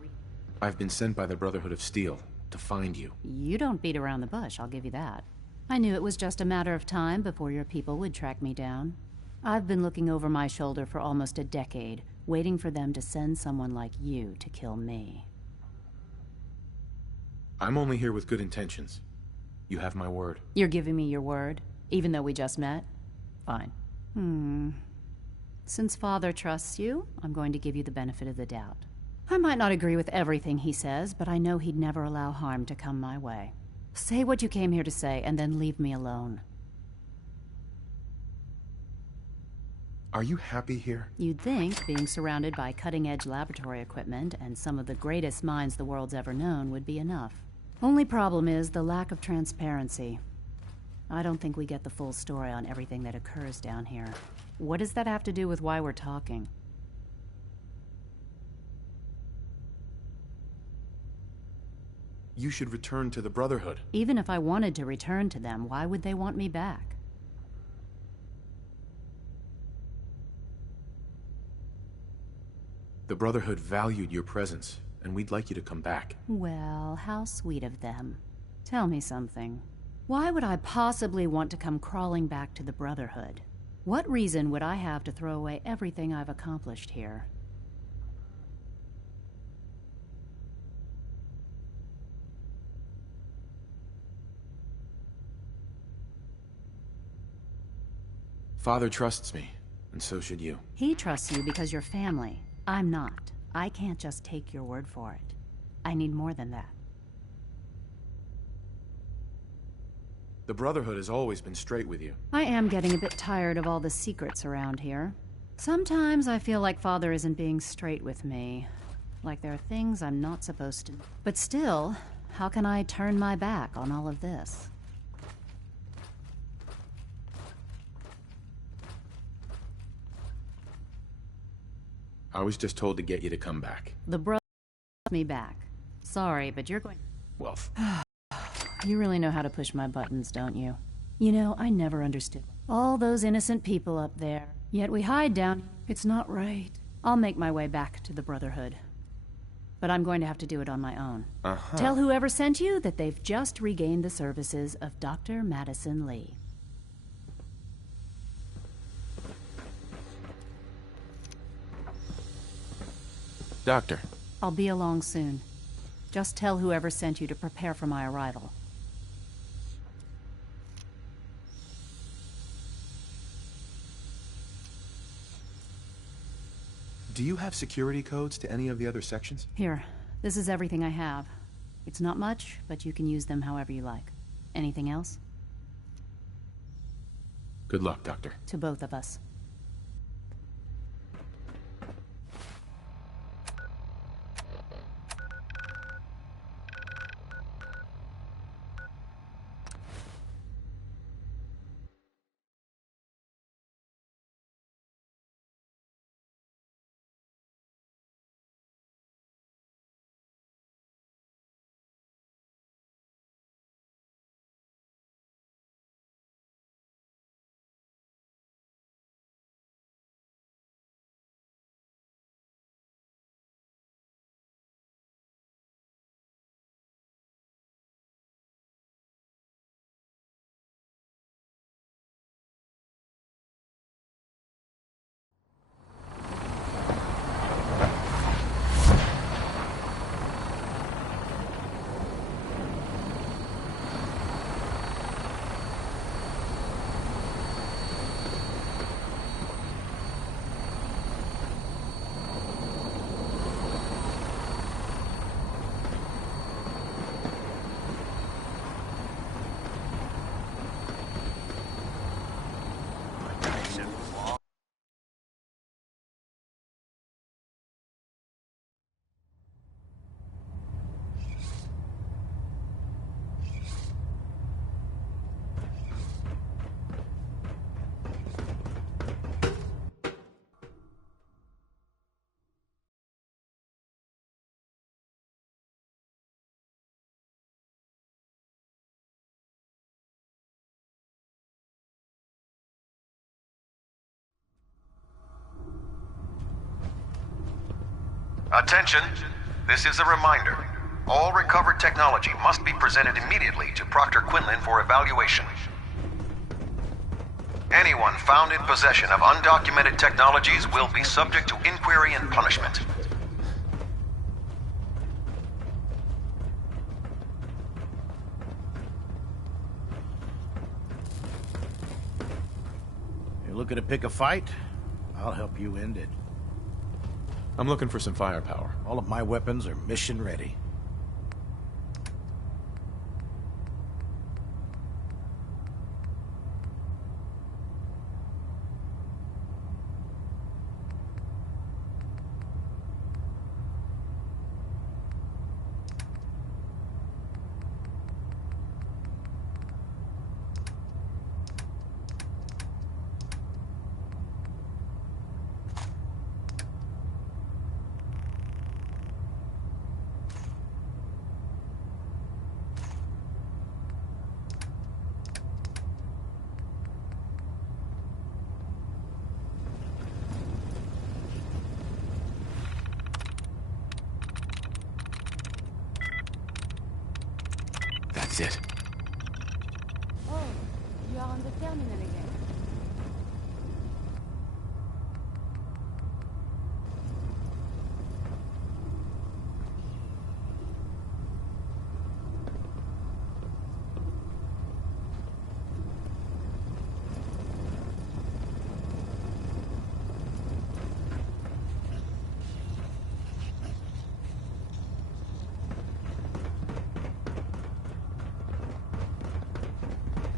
I've been sent by the Brotherhood of Steel to find you. You don't beat around the bush, I'll give you that. I knew it was just a matter of time before your people would track me down. I've been looking over my shoulder for almost a decade, waiting for them to send someone like you to kill me. I'm only here with good intentions. You have my word. You're giving me your word, even though we just met? Fine. Since Father trusts you, I'm going to give you the benefit of the doubt. I might not agree with everything he says, but I know he'd never allow harm to come my way. Say what you came here to say, and then leave me alone. Are you happy here? You'd think being surrounded by cutting-edge laboratory equipment and some of the greatest minds the world's ever known would be enough. Only problem is the lack of transparency. I don't think we get the full story on everything that occurs down here. What does that have to do with why we're talking? You should return to the Brotherhood. Even if I wanted to return to them, why would they want me back? The Brotherhood valued your presence, and we'd like you to come back. Well, how sweet of them. Tell me something. Why would I possibly want to come crawling back to the Brotherhood? What reason would I have to throw away everything I've accomplished here? Father trusts me, and so should you. He trusts you because you're family. I'm not. I can't just take your word for it. I need more than that. The Brotherhood has always been straight with you. I am getting a bit tired of all the secrets around here. Sometimes I feel like Father isn't being straight with me. Like there are things I'm not supposed to. But still, how can I turn my back on all of this? I was just told to get you to come back. The brother wants me back. Sorry, but you're going... Well... You really know how to push my buttons, don't you? You know, I never understood. All those innocent people up there. Yet we hide down... It's not right. I'll make my way back to the Brotherhood. But I'm going to have to do it on my own. Tell whoever sent you that they've just regained the services of Dr. Madison Lee. Doctor. I'll be along soon. Just tell whoever sent you to prepare for my arrival. Do you have security codes to any of the other sections? Here, this is everything I have. It's not much, but you can use them however you like. Anything else? Good luck, Doctor. To both of us. Attention! This is a reminder. All recovered technology must be presented immediately to Proctor Quinlan for evaluation. Anyone found in possession of undocumented technologies will be subject to inquiry and punishment. You're looking to pick a fight? I'll help you end it. I'm looking for some firepower. All of my weapons are mission ready. That's it. Oh, you are on the terminal again.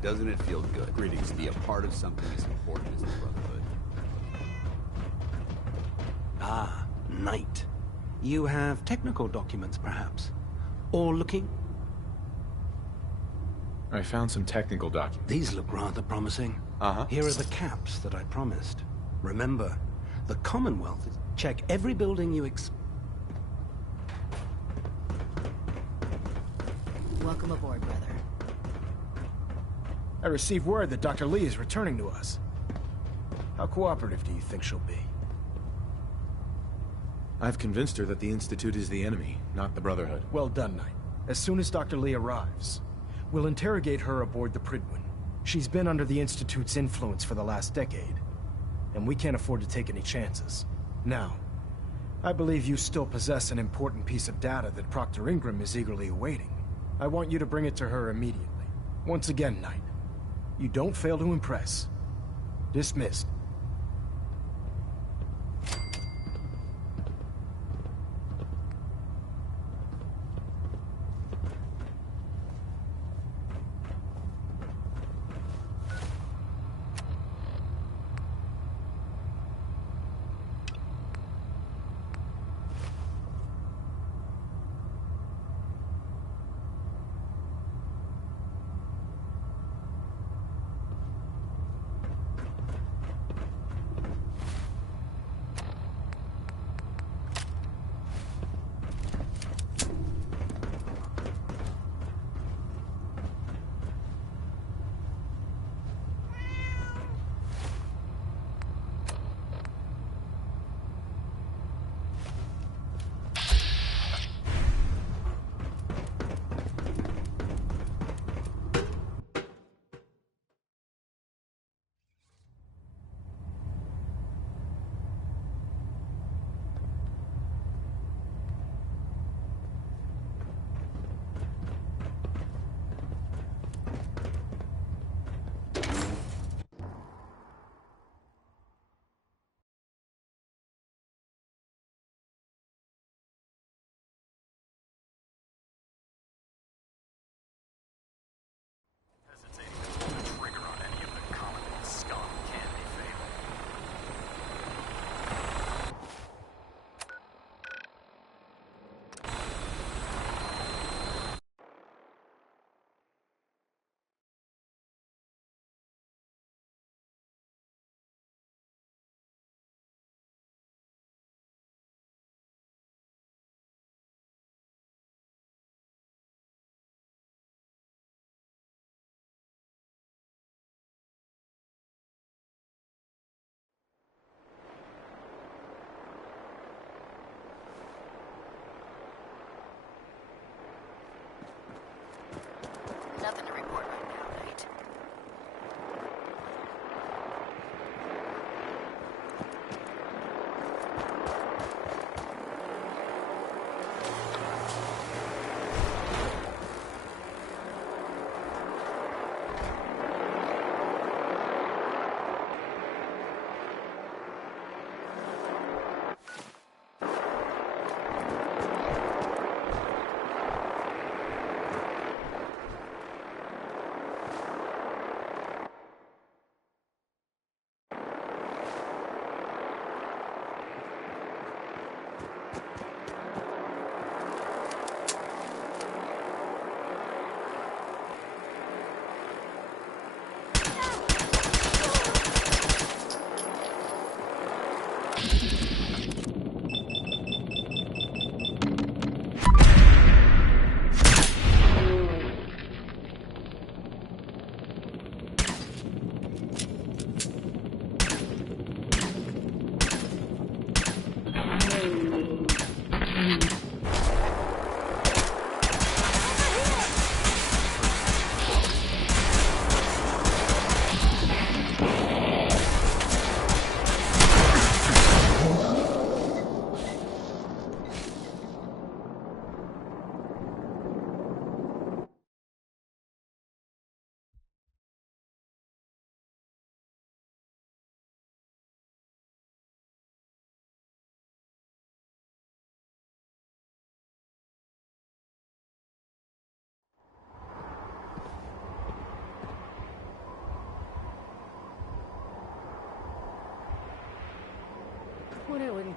Doesn't it feel good? Greetings. To be a part of something as important as the Brotherhood. Ah, Knight. You have technical documents, perhaps? Or looking? I found some technical documents. These look rather promising. Here are the caps that I promised. Remember, the Commonwealth is... Check every building you Welcome aboard, brother. I received word that Dr. Lee is returning to us. How cooperative do you think she'll be? I've convinced her that the Institute is the enemy, not the Brotherhood. Well done, Knight. As soon as Dr. Lee arrives, we'll interrogate her aboard the Prydwen. She's been under the Institute's influence for the last decade, and we can't afford to take any chances. Now, I believe you still possess an important piece of data that Proctor Ingram is eagerly awaiting. I want you to bring it to her immediately. Once again, Knight, you don't fail to impress. Dismissed.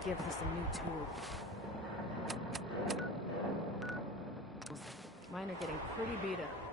give this a new tool. Mine are getting pretty beat up.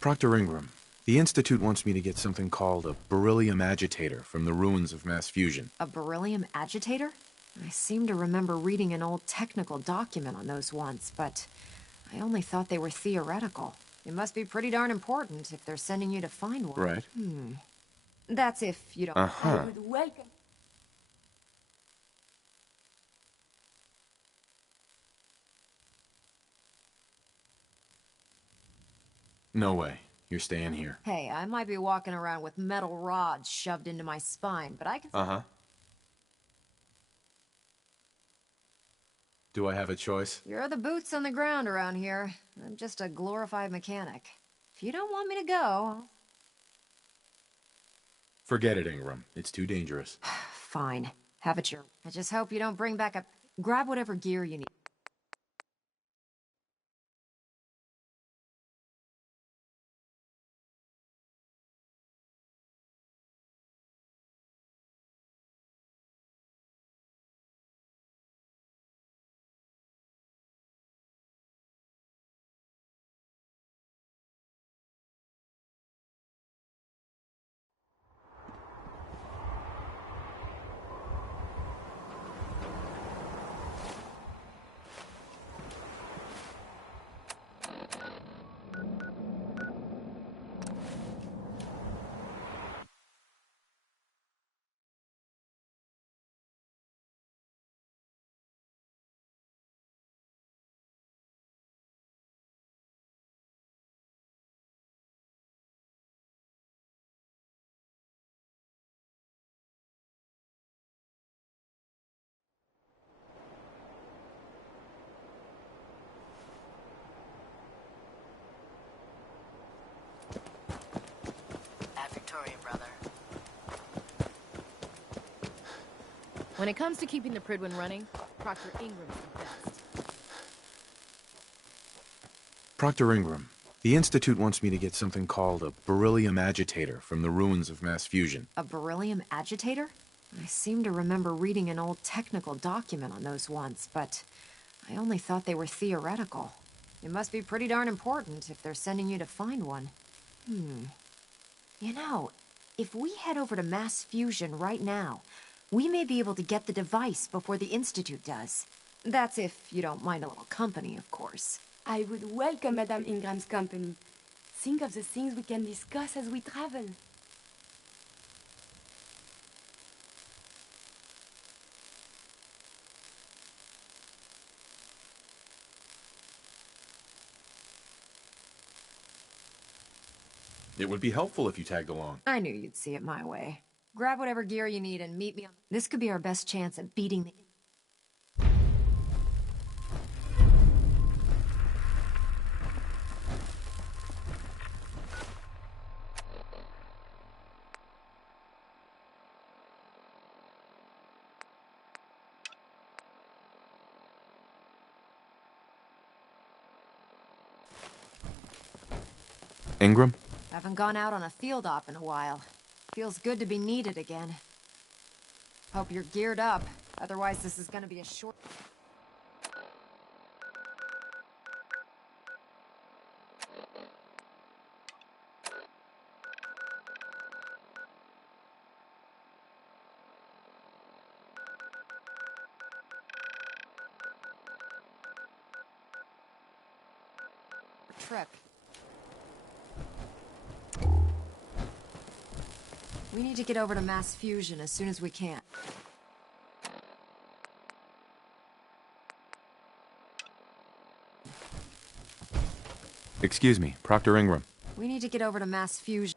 Proctor Ingram, the Institute wants me to get something called a beryllium agitator from the ruins of mass fusion. A beryllium agitator? I seem to remember reading an old technical document on those once, but I only thought they were theoretical. It must be pretty darn important if they're sending you to find one. Right. That's if you don't... Uh-huh. I would welcome... No way. You're staying here. Hey, I might be walking around with metal rods shoved into my spine, but I can... Uh-huh. Do I have a choice? You're the boots on the ground around here. I'm just a glorified mechanic. If you don't want me to go... Forget it, Ingram. It's too dangerous. Fine. Have it your... I just hope you don't bring back a... Grab whatever gear you need. When it comes to keeping the Pridwin running, Proctor Ingram's the best. Proctor Ingram, the Institute wants me to get something called a beryllium agitator from the ruins of mass fusion. A beryllium agitator? I seem to remember reading an old technical document on those once, but I only thought they were theoretical. It must be pretty darn important if they're sending you to find one. You know, if we head over to mass fusion right now, we may be able to get the device before the Institute does. That's if you don't mind a little company, of course. I would welcome Madame Ingram's company. Think of the things we can discuss as we travel. It would be helpful if you tagged along. I knew you'd see it my way. Grab whatever gear you need and meet me on... This could be our best chance at beating the... Ingram? Haven't gone out on a field op in a while. Feels good to be needed again. Hope you're geared up. Otherwise, this is gonna be a short... trip. We need to get over to Mass Fusion as soon as we can. Excuse me, Proctor Ingram. We need to get over to Mass Fusion.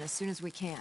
As soon as we can.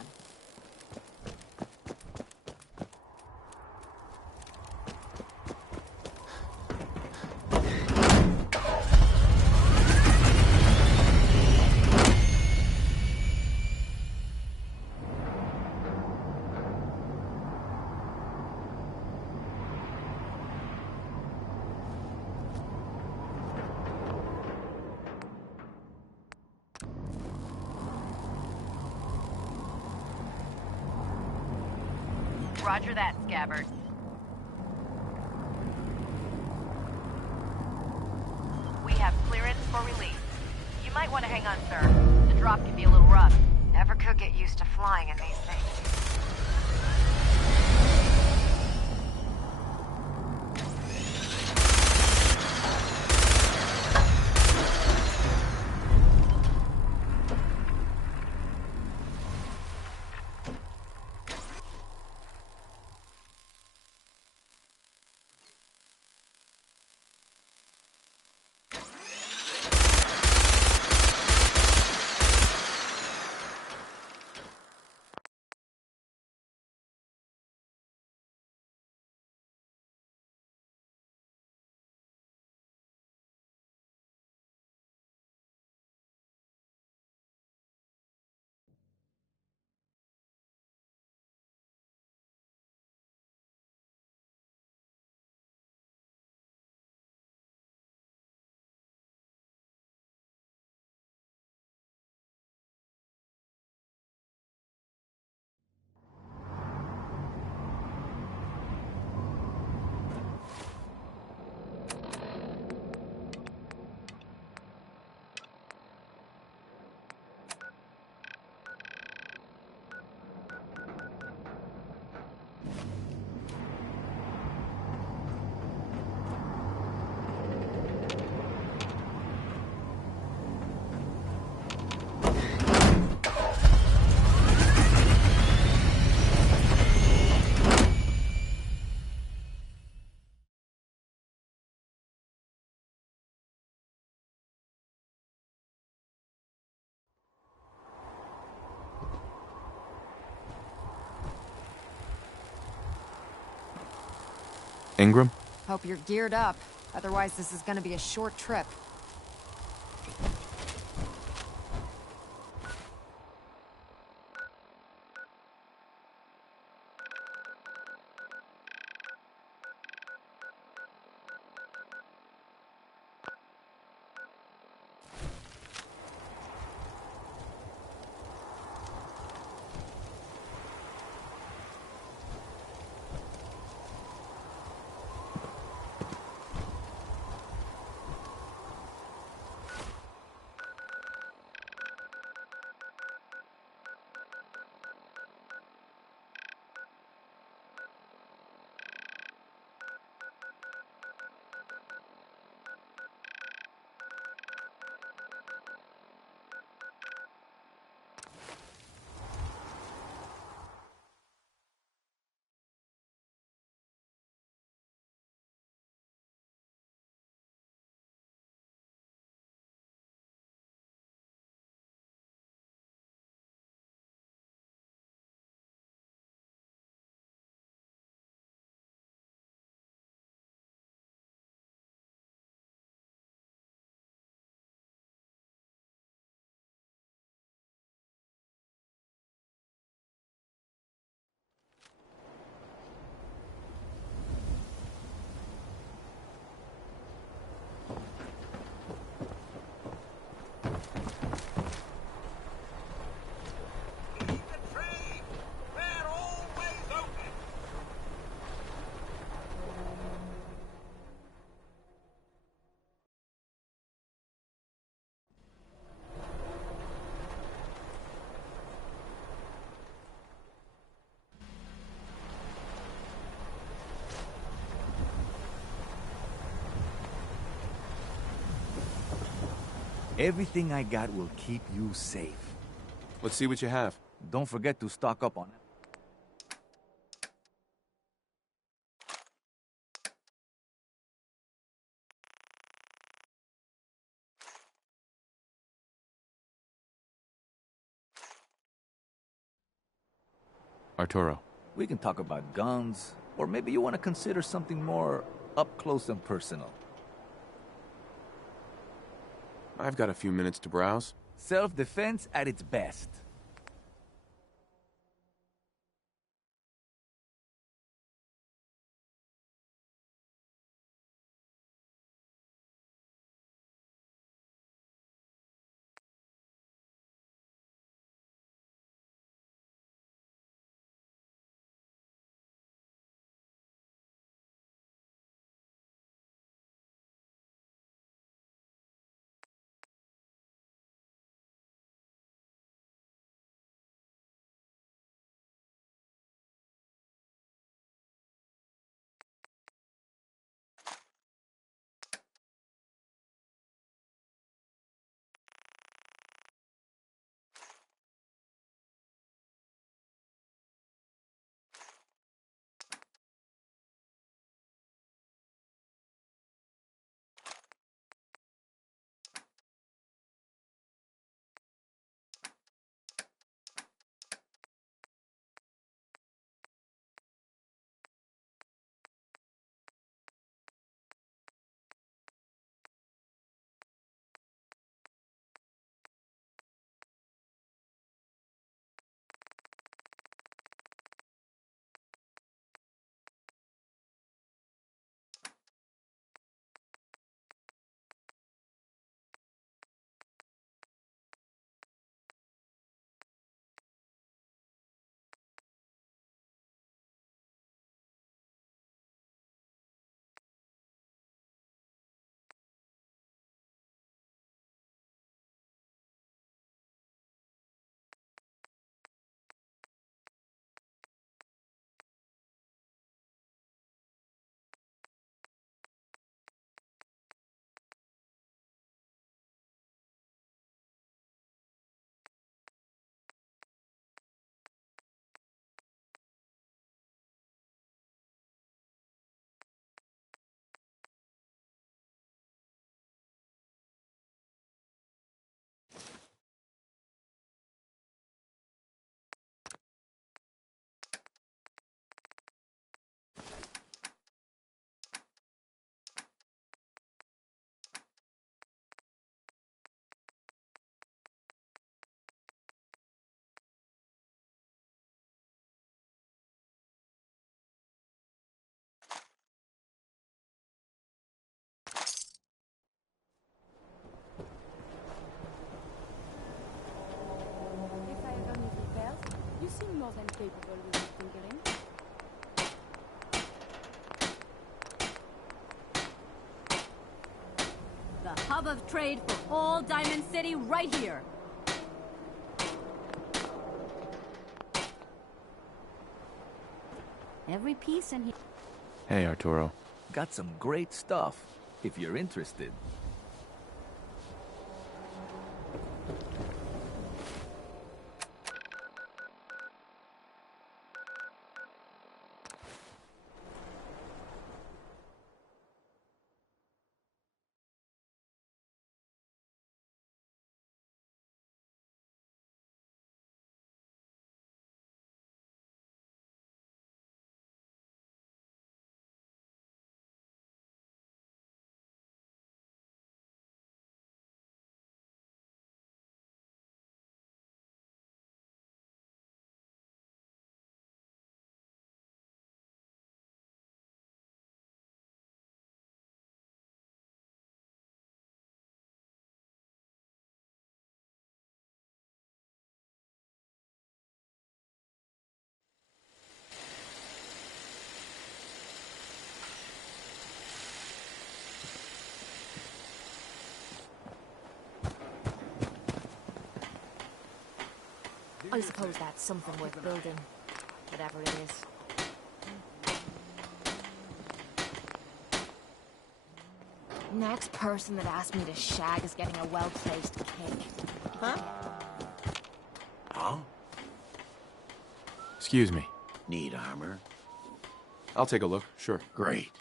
Roger that, Scabbard. We have clearance for release. You might want to hang on, sir. The drop can be a little rough. Never could get used to flying in these things. Ingram? Hope you're geared up. Otherwise, this is gonna be a short trip. Everything I got will keep you safe. Let's see what you have. Don't forget to stock up on it. Arturo. We can talk about guns, or maybe you want to consider something more up close and personal. I've got a few minutes to browse. Self-defense at its best. If I ever need repairs, you seem more than capable with your tinkering. The hub of trade for all Diamond City right here. Every piece in here. Hey, Arturo. Got some great stuff, if you're interested. I suppose that's something worth building. Whatever it is. Next person that asks me to shag is getting a well-placed kick. Huh? Huh? Excuse me. Need armor? I'll take a look, sure. Great.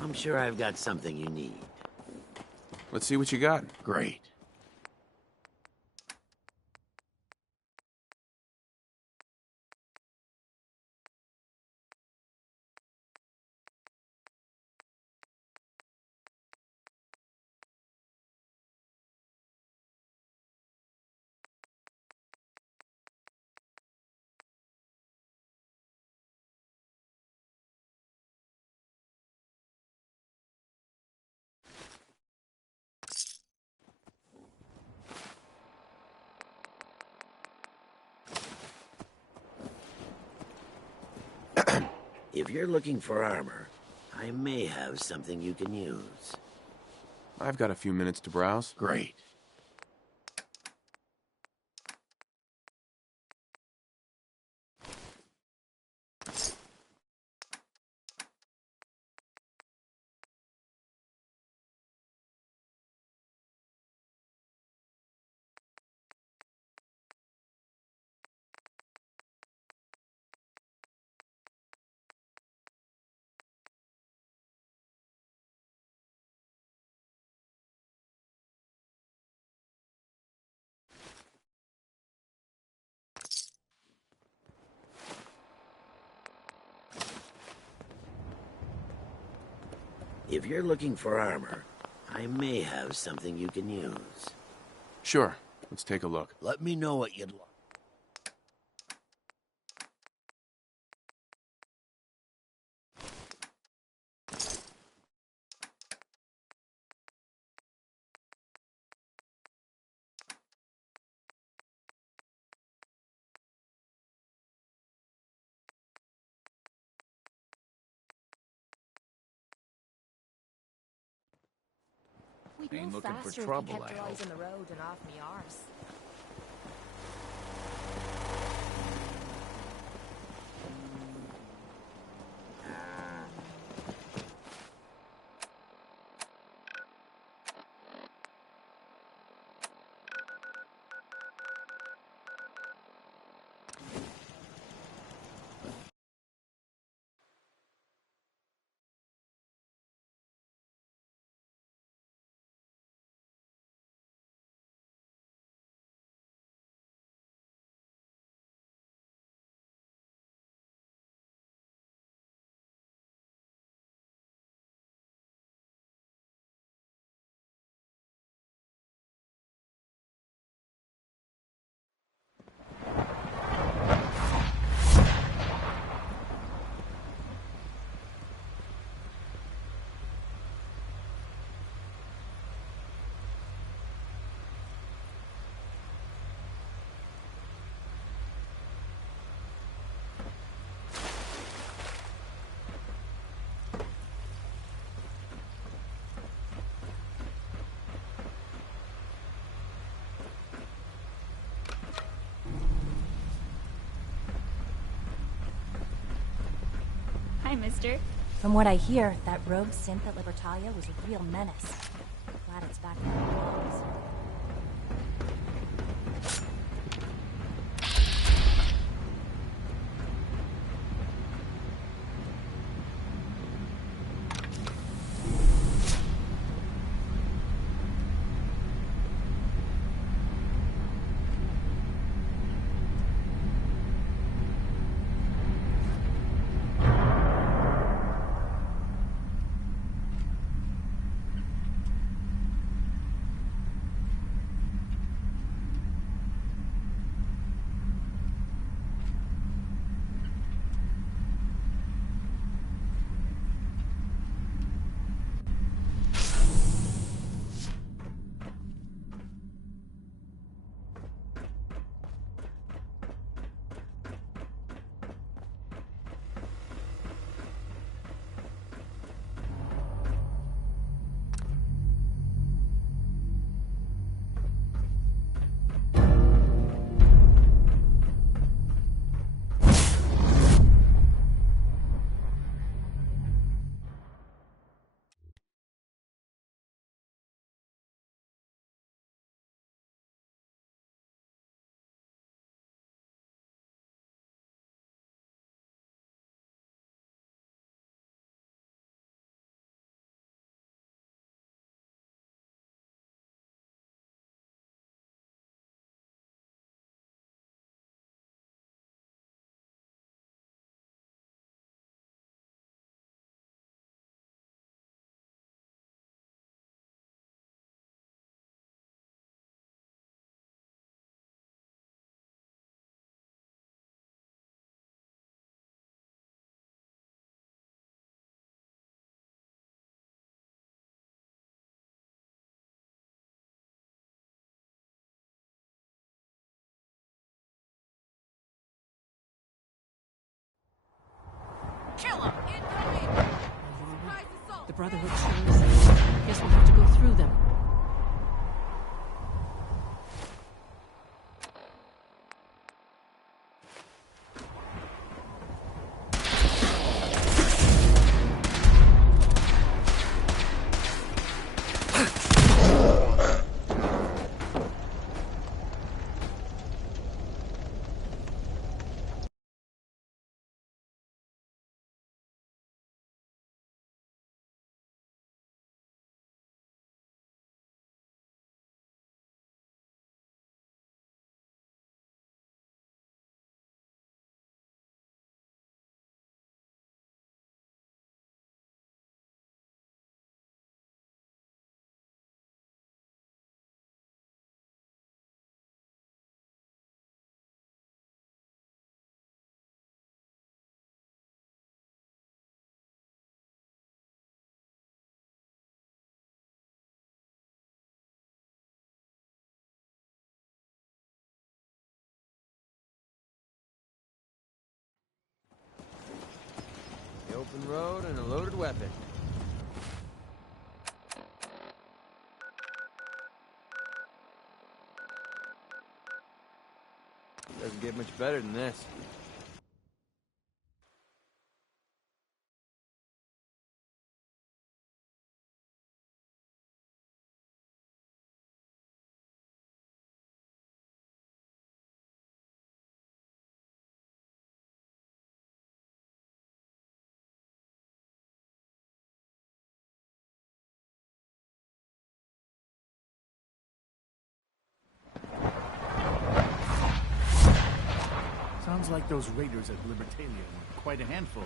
I'm sure I've got something you need. Let's see what you got. Great. If you're looking for armor, I may have something you can use. I've got a few minutes to browse. Great. If you're looking for armor, I may have something you can use. Sure. Let's take a look. Let me know what you'd like. We'd Ain't move looking for faster trouble, if you kept I your eyes hope. on the road and off me arse. Hi, mister. From what I hear, that rogue synth at Libertalia was a real menace. Glad it's back where it belongs. Killer! Incoming! Surprise assault! The Brotherhood sure is. Guess we'll have to go through them. The open road and a loaded weapon. Doesn't get much better than this. Sounds like those raiders at Libertalia were quite a handful.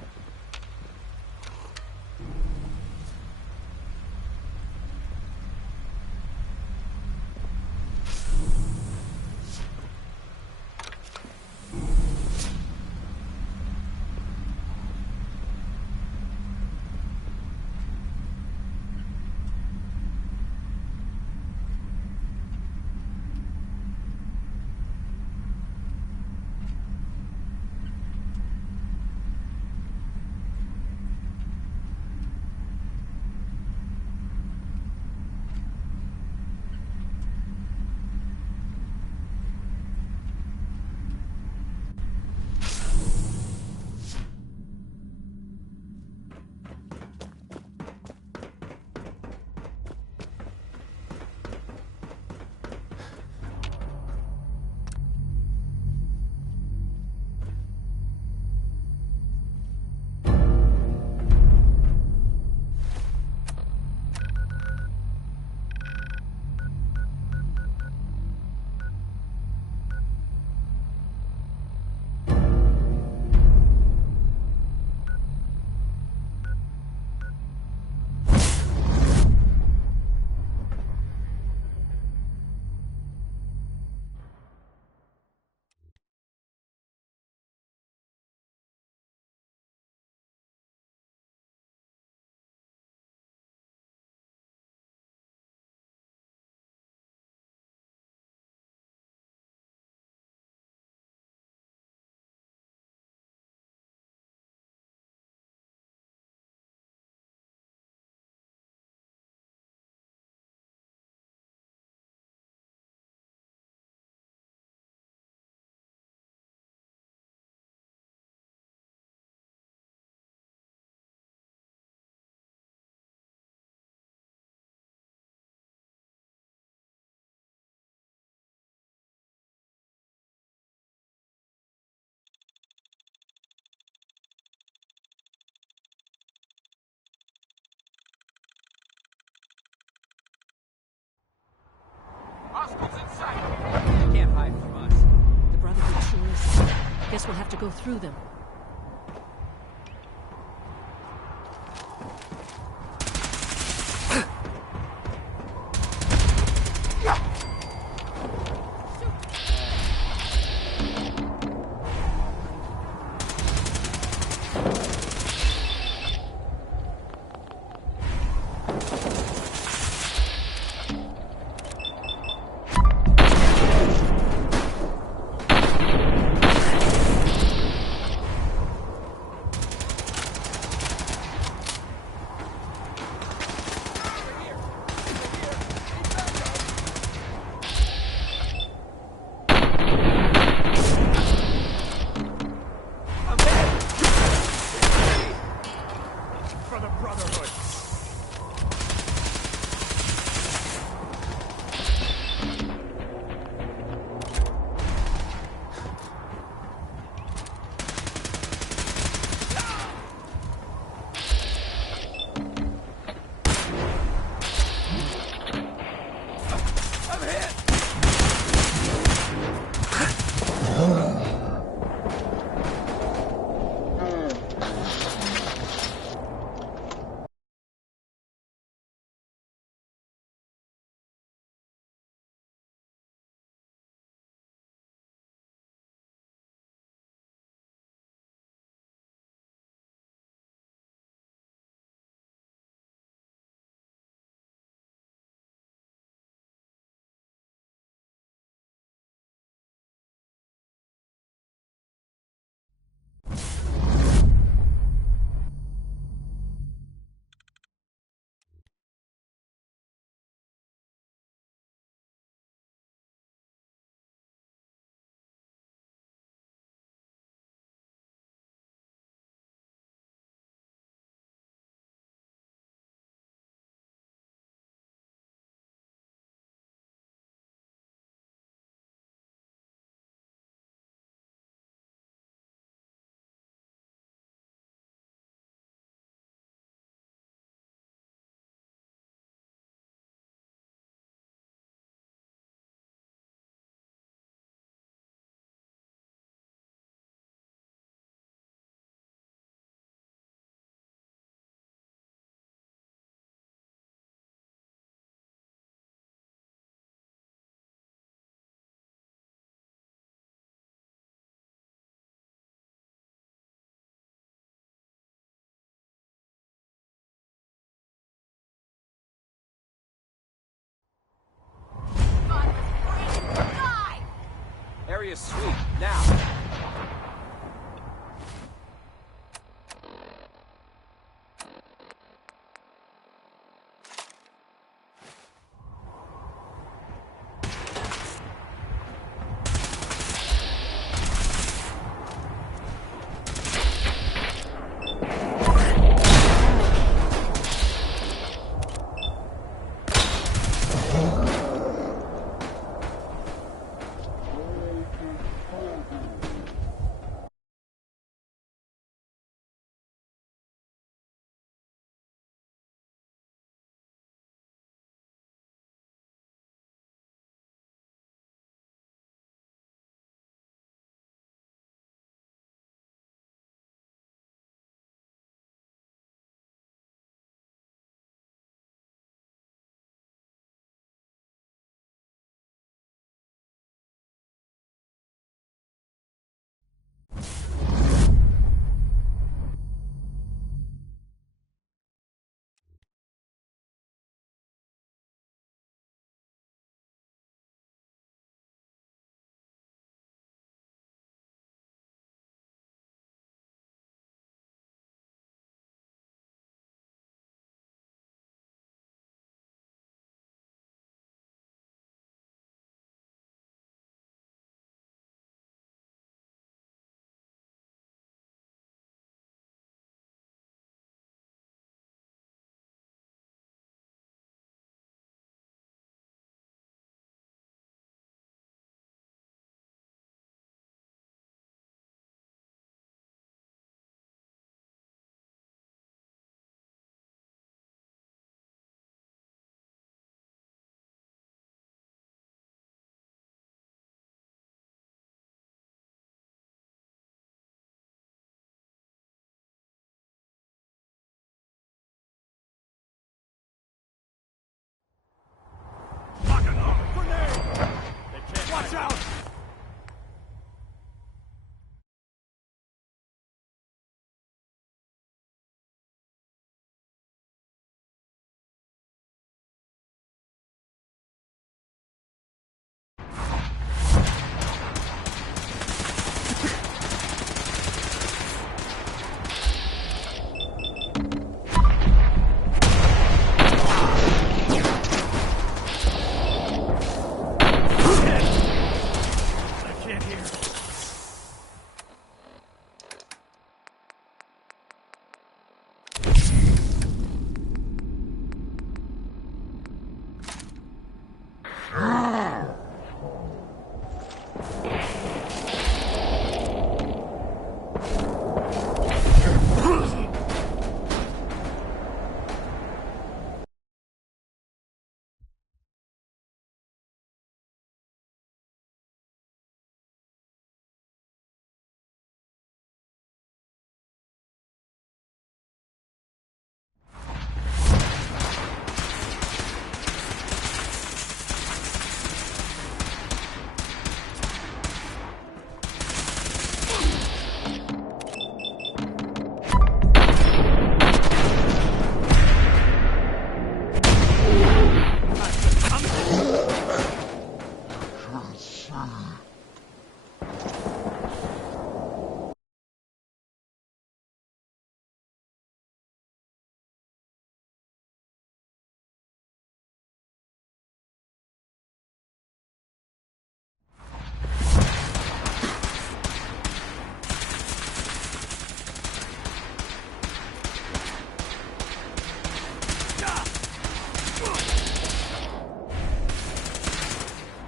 Can't hide from us. The Brotherhood sure is. Guess we'll have to go through them. Area sweep, now!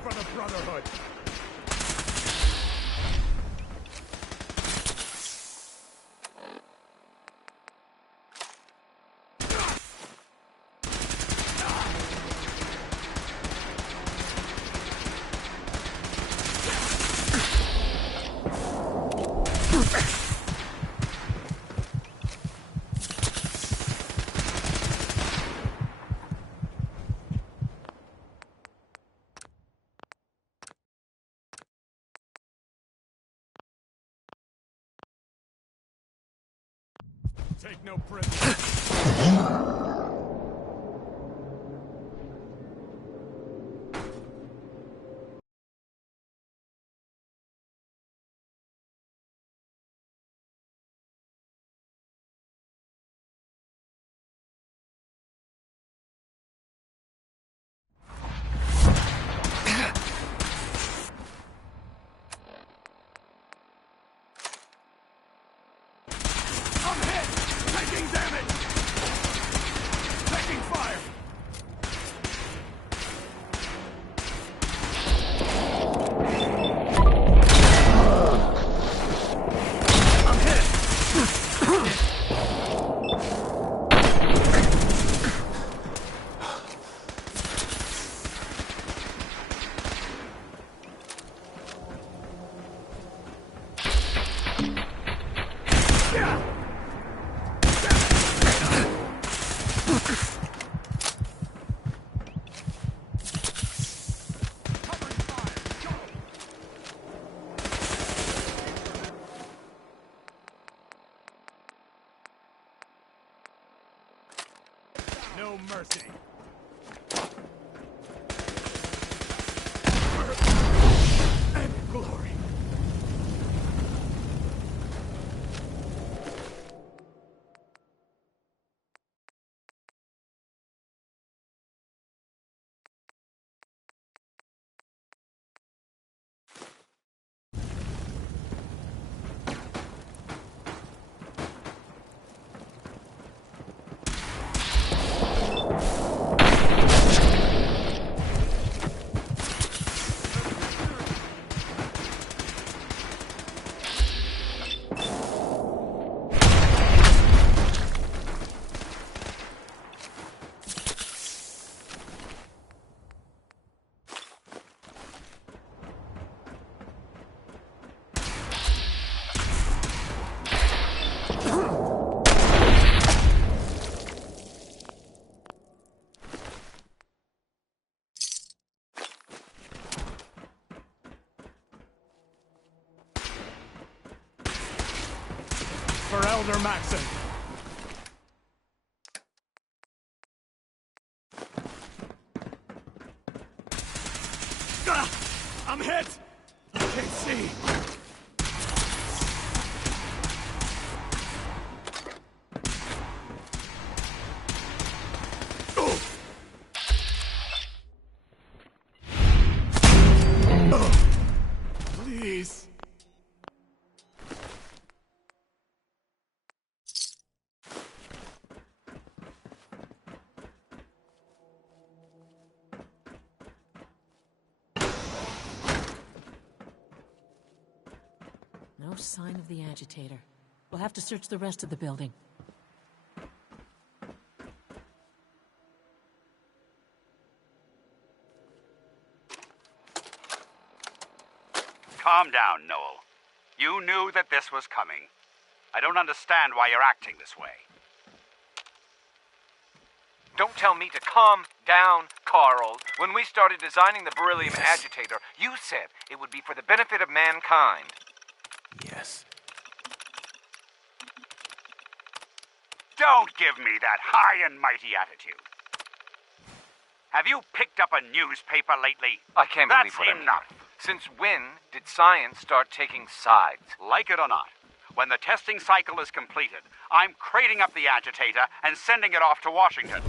For the Brotherhood! Take no prisoners. I'm hit! Taking damage! Taking fire! I'm hit! No mercy. And glory. For Elder Maxon. I'm hit! I can't see. Please. No sign of the agitator. We'll have to search the rest of the building. Calm down, Noel. You knew that this was coming. I don't understand why you're acting this way. Don't tell me to calm down, Carl. When we started designing the beryllium agitator, you said it would be for the benefit of mankind. Yes. Don't give me that high and mighty attitude. Have you picked up a newspaper lately? I can't believe what That's enough. Since when did science start taking sides? Like it or not, when the testing cycle is completed, I'm crating up the agitator and sending it off to Washington.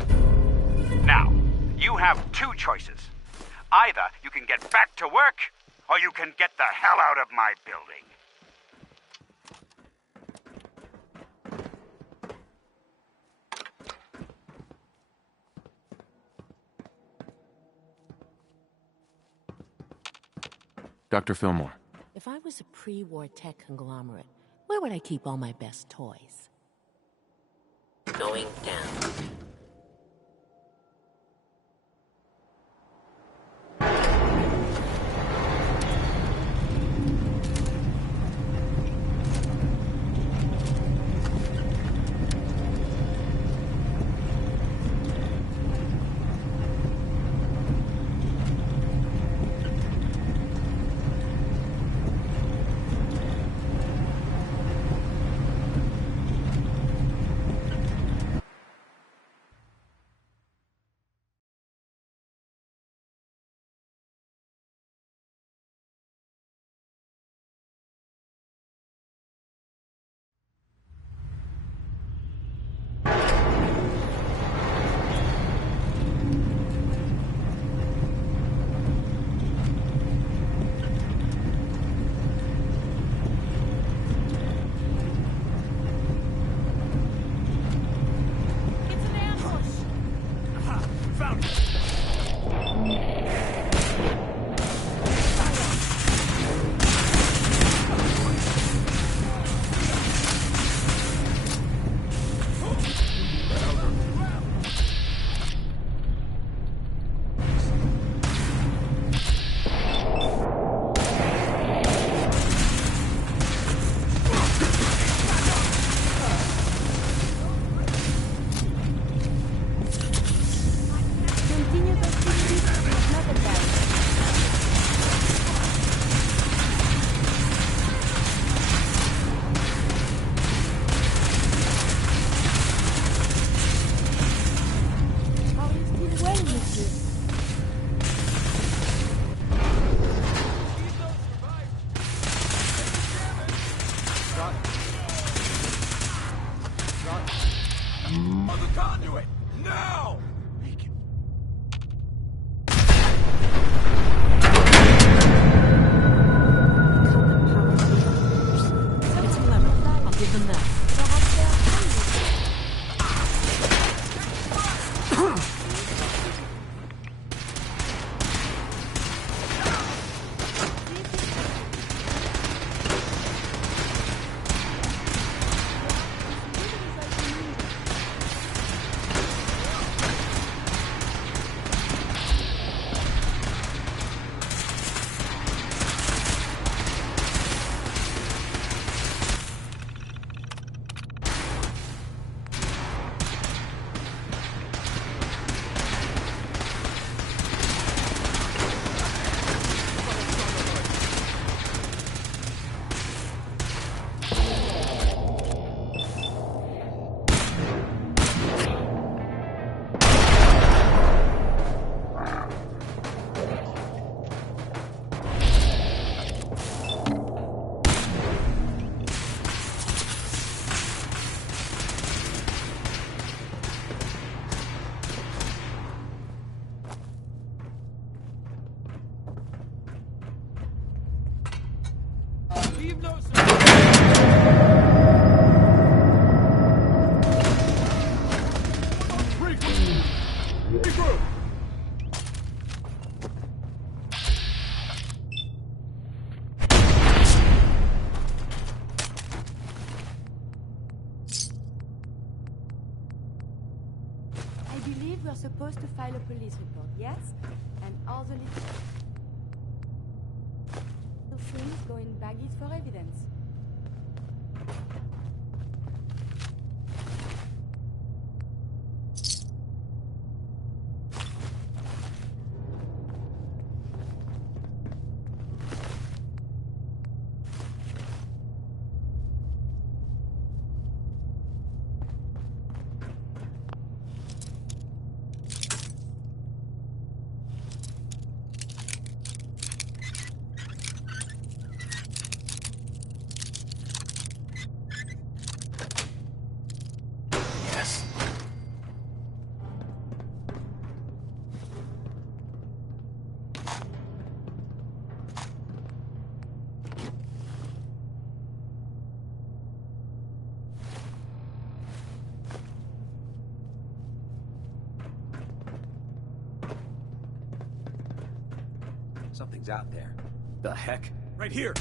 Now, you have two choices. Either you can get back to work, or you can get the hell out of my building. Dr. Fillmore. If I was a pre-war tech conglomerate, where would I keep all my best toys? Going down. We're supposed to file a police report, yes? And all the little things go in baggies for evidence. Something's out there. The heck? Right here!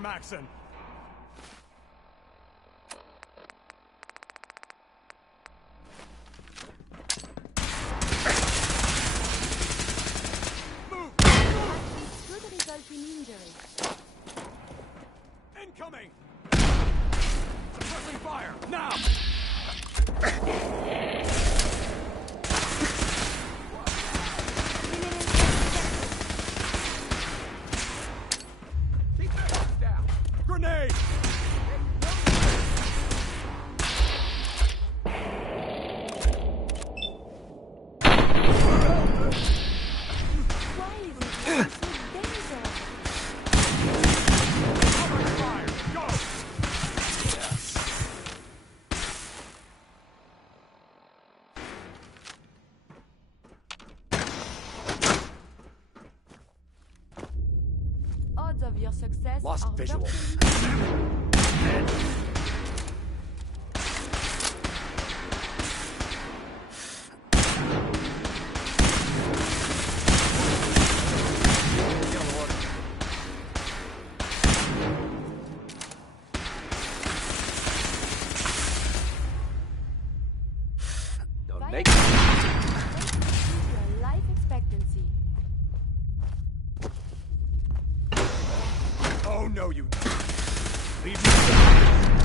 Maxon. Move! Could result in injury. Incoming! Suppressing fire, now! Grenade! Odds of your success Lost are visual. Don't make your life expectancy. Oh no, you... Leave me alone.